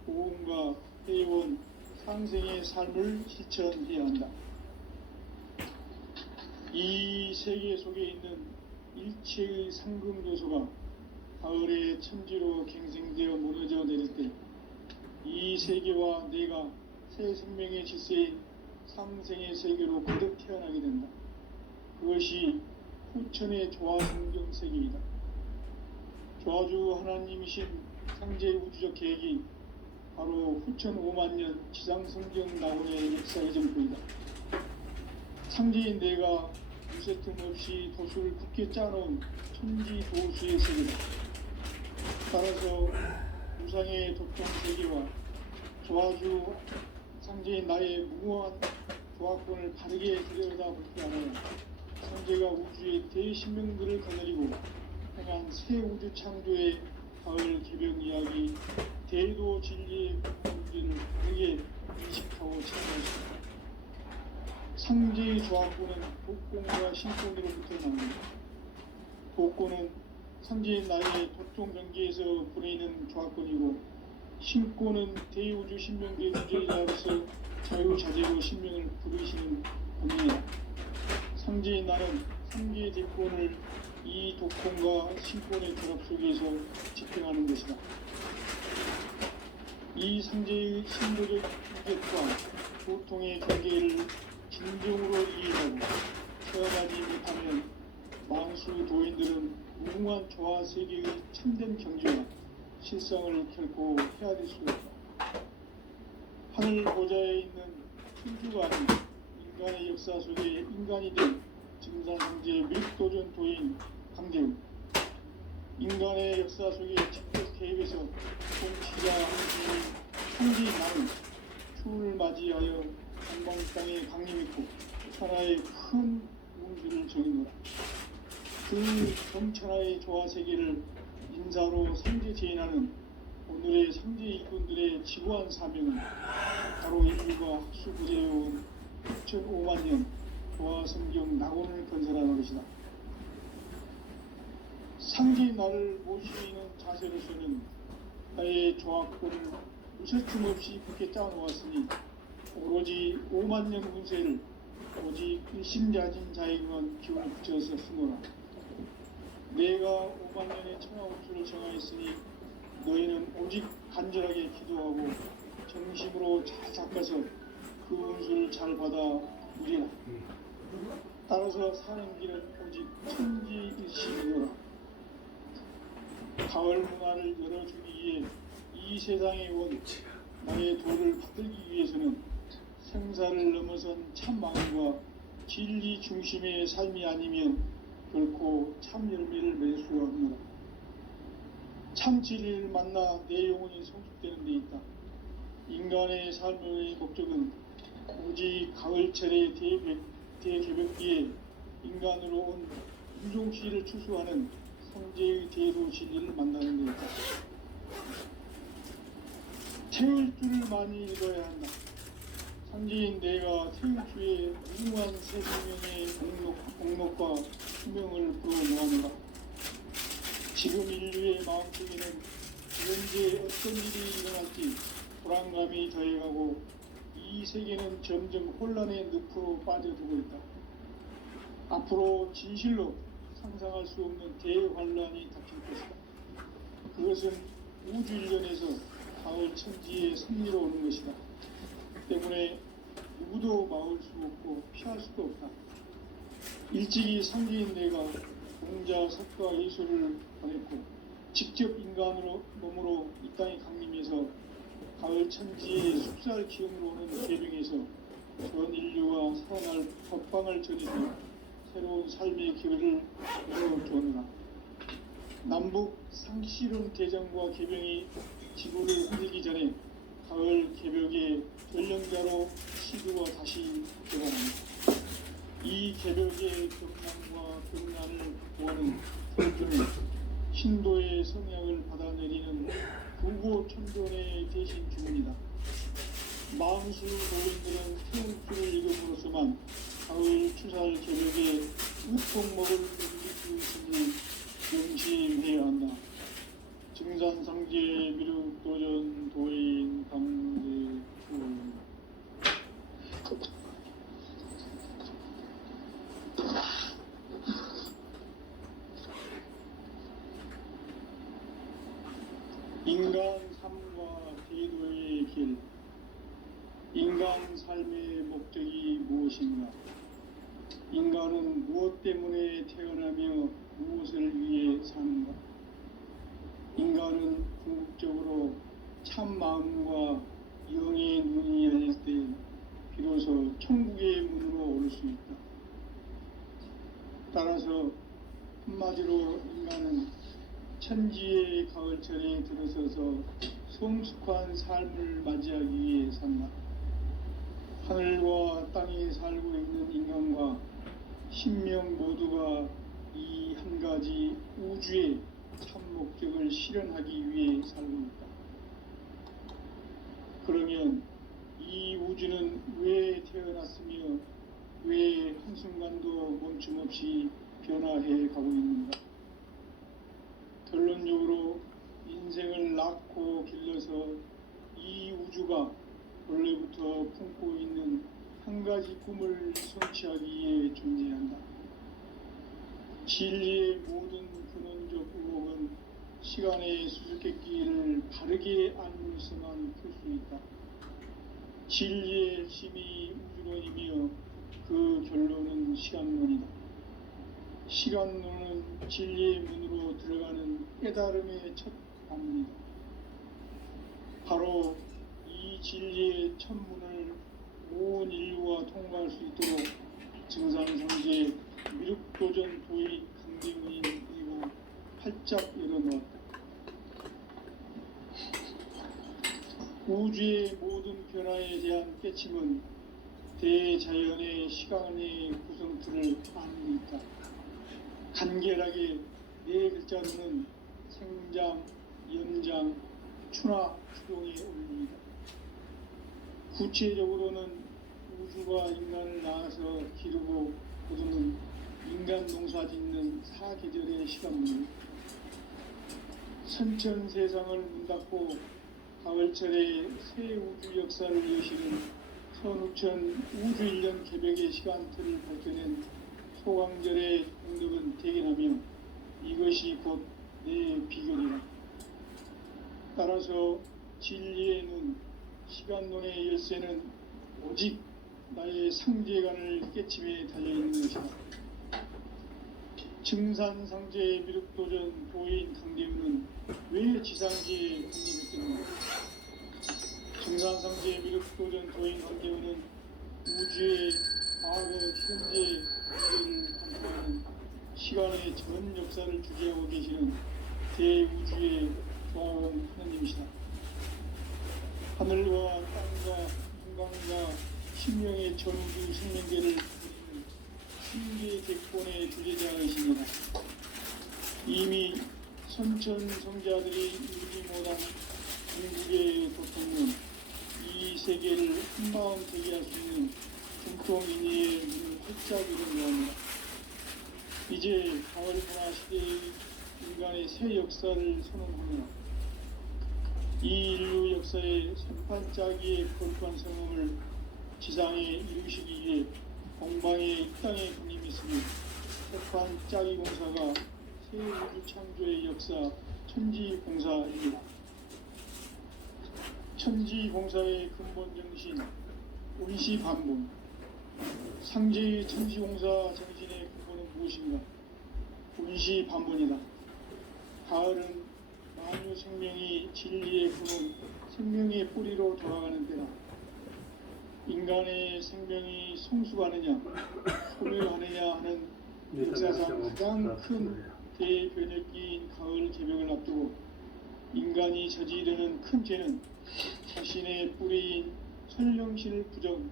고음과 회원, 상생의 삶을 실천해야 한다. 이 세계 속에 있는 일체의 상금도소가 가을의 천지로 갱생되어 무너져 내릴 때 이 세계와 내가 새 생명의 질서인 상생의 세계로 거듭 태어나게 된다. 그것이 후천의 조화성경 세계이다. 조화주 하나님이신 상제 우주적 계획이 바로 후천 5만 년 지상성경 낙원의 역사의 전부이다. 상제인 내가 무쇠틈 없이 도수를 굳게 짜놓은 천지 도수의 세계다. 따라서 우상의 도통 세계와 조화주 상제인 나의 무모한 조화권을 바르게 들여다볼 줄 알아야 상제가 우주의 대신명들을 거느리고 행한 새 우주 창조의 가을 개벽 이야기 대도 진리의 문제를 바르게 인식하고 참여할 수 있다. 상제의 조화권은 독권과 신권으로부터 나옵니다. 독권은 상제인 나의 도통 경계에서 보내는 조화권이고, 신권은 대우주 신명계 주제자로서 자유자재로 신명을 부르시는 분이다. 상제인 나는 상제의 대권을 이 독권과 신권의 결합 속에서 집행하는 것이다. 이 상제의 신도적 유격과 도통의 경계를 진정으로 이해하고 체험하지 못하면 만수 도인들은 무궁한 조화 세계의 참된 경지와 실상을 결코 헤아릴 수 없다. 하늘 보좌에 있는 천주가 아닌 인간의 역사 속에 인간이 된 증산상제 밀도전 도인 강재훈, 인간의 역사 속에 직접 개입해서 통치자 한지인 상제인 나는 추운을 맞이하여 전방 땅에 강림했고 천하의 큰 운수를 정했노라. 그 정천하의 조화 세계를 인사로 상제 제인하는 오늘의 상제 일꾼들의 지고한 사명은 바로 인류가 학수부재해온 6,5만 년 조화 성경 낙원을 건설하는 것이다. 상제 나를 모시는 자세로서는 나의 조화권을 무쇠틈 없이 굳게 짜놓았으니 오로지 5만 년 운세를 오직 일심자진 자에게만 기운을 붙여서 쓰노라. 내가 5만 년의 천하운수를 정하였으니 너희는 오직 간절하게 기도하고 정심으로 잘 닦아서 그 운수를 잘 받아 누리라. 따라서 사는 길은 오직 천지일심이노라. 가을 문화를 열어주기 위해 이 세상에 온 나의 도를 받들기 위해서는 생사를 넘어선 참 마음과 진리 중심의 삶이 아니면 결코 참 열매를 맺을 수가 없노라. 참 진리를 만나 내 영혼이 성숙되는 데 있다. 인간의 삶의 목적은 오직 가을철의 대개벽기에 인간으로 온 유종씨를 추수하는 성제의 대도 진리를 만나는 데 있다. 태울 줄을 많이 읽어야 한다. 상제인 내가 태우주의 무궁한 새 생명의 목록과 수명을 불어모아노라. 지금 인류의 마음속에는 현재 어떤 일이 일어날지 불안감이 더해가고 이 세계는 점점 혼란의 늪으로 빠져들고 있다. 앞으로 진실로 상상할 수 없는 대환란이 닥칠 것이다. 그것은 우주 일련에서 가을 천지의 승리로 오는 것이다. 때문에 누구도 막을 수 없고 피할 수도 없다. 일찍이 상제인 내가 공자, 석가, 예수를 보냈고 직접 인간으로 몸으로 이 땅에 강림해서 가을 천지의 숲살 기운으로 오는 계명에서 전 인류가 살아날 법방을 전해서 새로운 삶의 기회를 열어주었노라. 남북 상실은 대전과 개병이 지구를 흔들기 전에 가을 개벽의 전령자로 시도가 다시 개발합니다. 이 개벽의 경랑과 경란을 보하는 선주는 신도의 성향을 받아내리는 부고 천존의 대신 주문이다. 망수 도인들은 태울주를 읽음으로써만 가을 추살 개벽의 으통먹을 느낄 수 있으니 명심해야 한다. 증산상제 미륵도전 도인 강제훈. 인간 삶과 제도의 길. 인간 삶의 목적이 무엇인가? 인간은 무엇 때문에 태어나며 무엇을 위해 사는가? 인간은 궁극적으로 참 마음과 영의 눈이 열릴 때 비로소 천국의 문으로 오를 수 있다. 따라서 한마디로 인간은 천지의 가을철에 들어서서 성숙한 삶을 맞이하기 위해 산다. 하늘과 땅에 살고 있는 인간과 신명 모두가 이 한 가지 우주의 참 목적을 실현하기 위해 살고 있다. 그러면 이 우주는 왜 태어났으며 왜 한순간도 멈춤 없이 변화해 가고 있는가? 결론적으로 인생을 낳고 길러서 이 우주가 원래부터 품고 있는 한 가지 꿈을 성취하기 위해 존재한다. 진리의 모든 근원적 의혹은 시간의 수수께끼를 바르게 알면서만 풀 수 있다. 진리의 핵심이 우주론이며 그 결론은 시간론이다. 시간론은 진리의 문으로 들어가는 깨달음의 첫 방문이다. 바로 이 진리의 첫 문을 온 인류가 통과할 수 있도록 증산상제 미륵도전 도의 강대문인 이후 활짝 열어놓았다. 우주의 모든 변화에 대한 깨침은 대자연의 시간의 구성틀을 아는 데 있다. 간결하게 네 글자로는 생장, 연장, 추나 추동의 원리이다. 구체적으로는 우주가 인간을 낳아서 기르고 거두는 인간 농사 짓는 사계절의 시간문을 선천 세상을 문 닫고 가을철에 새 우주 역사를 여시는 선우천 우주 1년 개벽의 시간틀을 밝혀낸 소강절의 공덕은 대견하며 이것이 곧 내 비결이다. 따라서 진리의 눈, 시간론의 열쇠는 오직 나의 상제관을 깨침에 달려있는 것이다. 증산상제의 미륵도전 도인 강대문은 왜 지상계에 국립했겠는가? 증산상제의 미륵도전 도인 강대문은 우주의 과거, 현재, 미래를 관통하는 시간의 전 역사를 주재하고 계시는 대우주의 조화원 하나님이시다. 하늘과 땅과 인간과 신명의 전우주 생명계를 신계 객본의 주제자이십니다. 이미 선천 성자들이 이루지 못한 중국의 도통은 이 세계를 한마음 되게 할 수 있는 중통인의의 문을 활짝 열어놓습니다. 이제 가을 문화 시대의 인간의 새 역사를 선언합니다. 이 인류 역사의 생판짜기의 거룩한 성음을 지상에 이루시기 위해 공방에 이 땅에 군림했으니 생판짜기 공사가 새 우주 창조의 역사 천지공사입니다. 천지공사의 근본 정신 온시반본, 상제의 천지공사 정신의 근본은 무엇인가? 온시반본이다. 가을은 만유 생명이 진리의 근원, 생명의 뿌리로 돌아가는 때다. 인간의 생명이 성숙하느냐, 소멸하느냐 하는 역사상 가장 큰 대변혁기인 가을 개벽을 앞두고 인간이 저지르는 큰 죄는 자신의 뿌리인 설령신을 부정,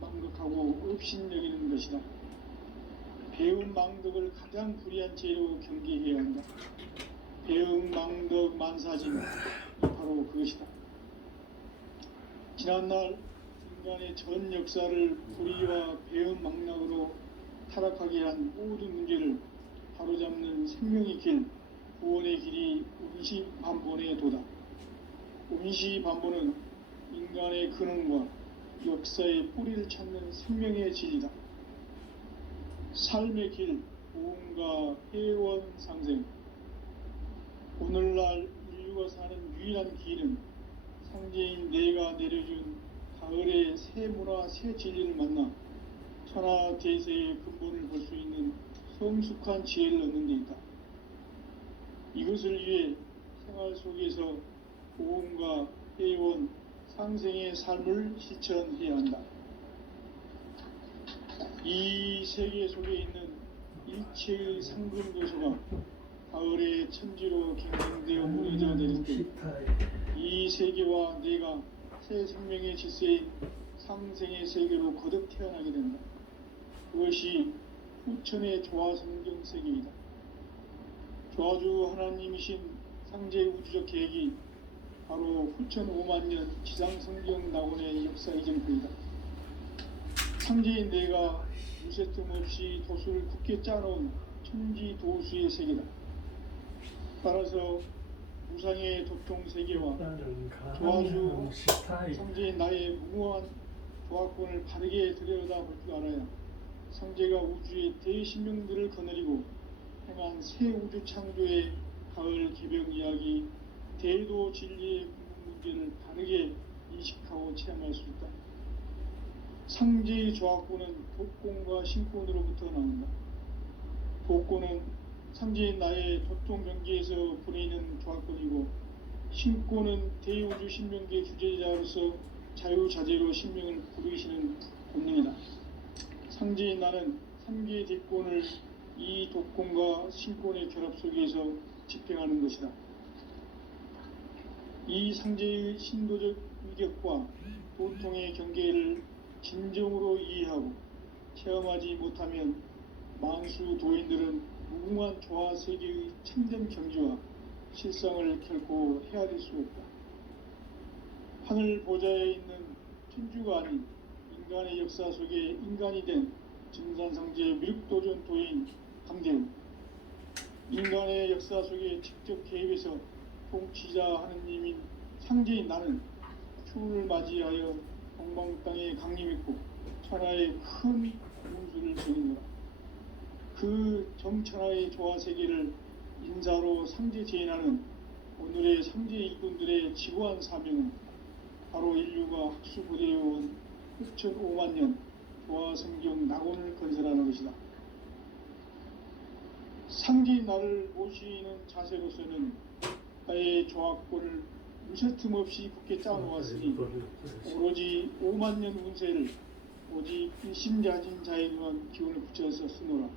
망극하고 업신여기는 것이다. 배운 망덕을 가장 불의한 죄로 경계해야 한다. 배운 망덕 만사진, 바로 그것이다. 지난날 인간의 전 역사를 불의와 배운 망락으로 타락하게 한 모든 문제를 바로잡는 생명의 길, 구원의 길이 온시반본의 도다. 온시반본은 인간의 근원과 역사의 뿌리를 찾는 생명의 진리다. 삶의 길, 보험과 회원 상생. 오늘날 인류가 사는 유일한 길은 상제인 내가 내려준 가을의 새 문화, 새 진리를 만나 천하 대세의 근본을 볼 수 있는 성숙한 지혜를 얻는 데 있다. 이것을 위해 생활 속에서 보험과 해온 상생의 삶을 실천해야 한다. 이 세계 속에 있는 일체의 상금 요소가 가을의 천지로 갱신되어 무너져 내릴 때 이 세계와 내가 새 생명의 질서인 상생의 세계로 거듭 태어나게 된다. 그것이 후천의 조화성경 세계이다. 조화주 하나님이신 상제 우주적 계획이 바로 후천 5만 년 지상성경 낙원의 역사이전 그이다. 상제인 내가 무쇠뜸 없이 도수를 굳게 짜놓은 천지 도수의 세계다. 따라서 무상의 도통 세계와 조화주 상제인 나의 무모한 조화권을 바르게 들여다볼 줄 알아야 상제가 우주의 대신명들을 거느리고 행한 새 우주 창조의 가을 기병 이야기 대도 진리의 문제를 바르게 인식하고 체험할 수 있다. 상제의 조화권은 독권과 신권으로부터 나온다. 독권은 상제인 나의 도통 경계에서 보내는 조화권이고, 신권은 대우주 신명계 주제자로서 자유자재로 신명을 부르시는 본능이다. 상제인 나는 3개의 대권을 이 독권과 신권의 결합 속에서 집행하는 것이다. 이 상제의 신도적 위격과 도통의 경계를 진정으로 이해하고 체험하지 못하면 만수 도인들은 무궁한 조화 세계의 참된 경지와 실상을 결코 헤아릴 수 없다. 하늘 보좌에 있는 천주가 아닌 인간의 역사 속에 인간이 된 증산상제 미륵도전 도인 강대우, 인간의 역사 속에 직접 개입해서 통치자 하느님인 상제인 나는 추운을 맞이하여 동방 땅에 강림했고 천하의 큰 운수를 적인노라. 그 정천하의 조화 세계를 인사로 상제 제인하는 오늘의 상제 일꾼들의 지고한 사명은 바로 인류가 학수부대해온 후천 5만 년 조화 성경 낙원을 건설하는 것이다. 상제인 나를 모시는 자세로서는 나의 조화권을 무쇠틈 없이 굳게 짜놓았으니 오로지 5만 년 운세를 오직 일심자진 자에게만 기운을 붙여서 쓰노라.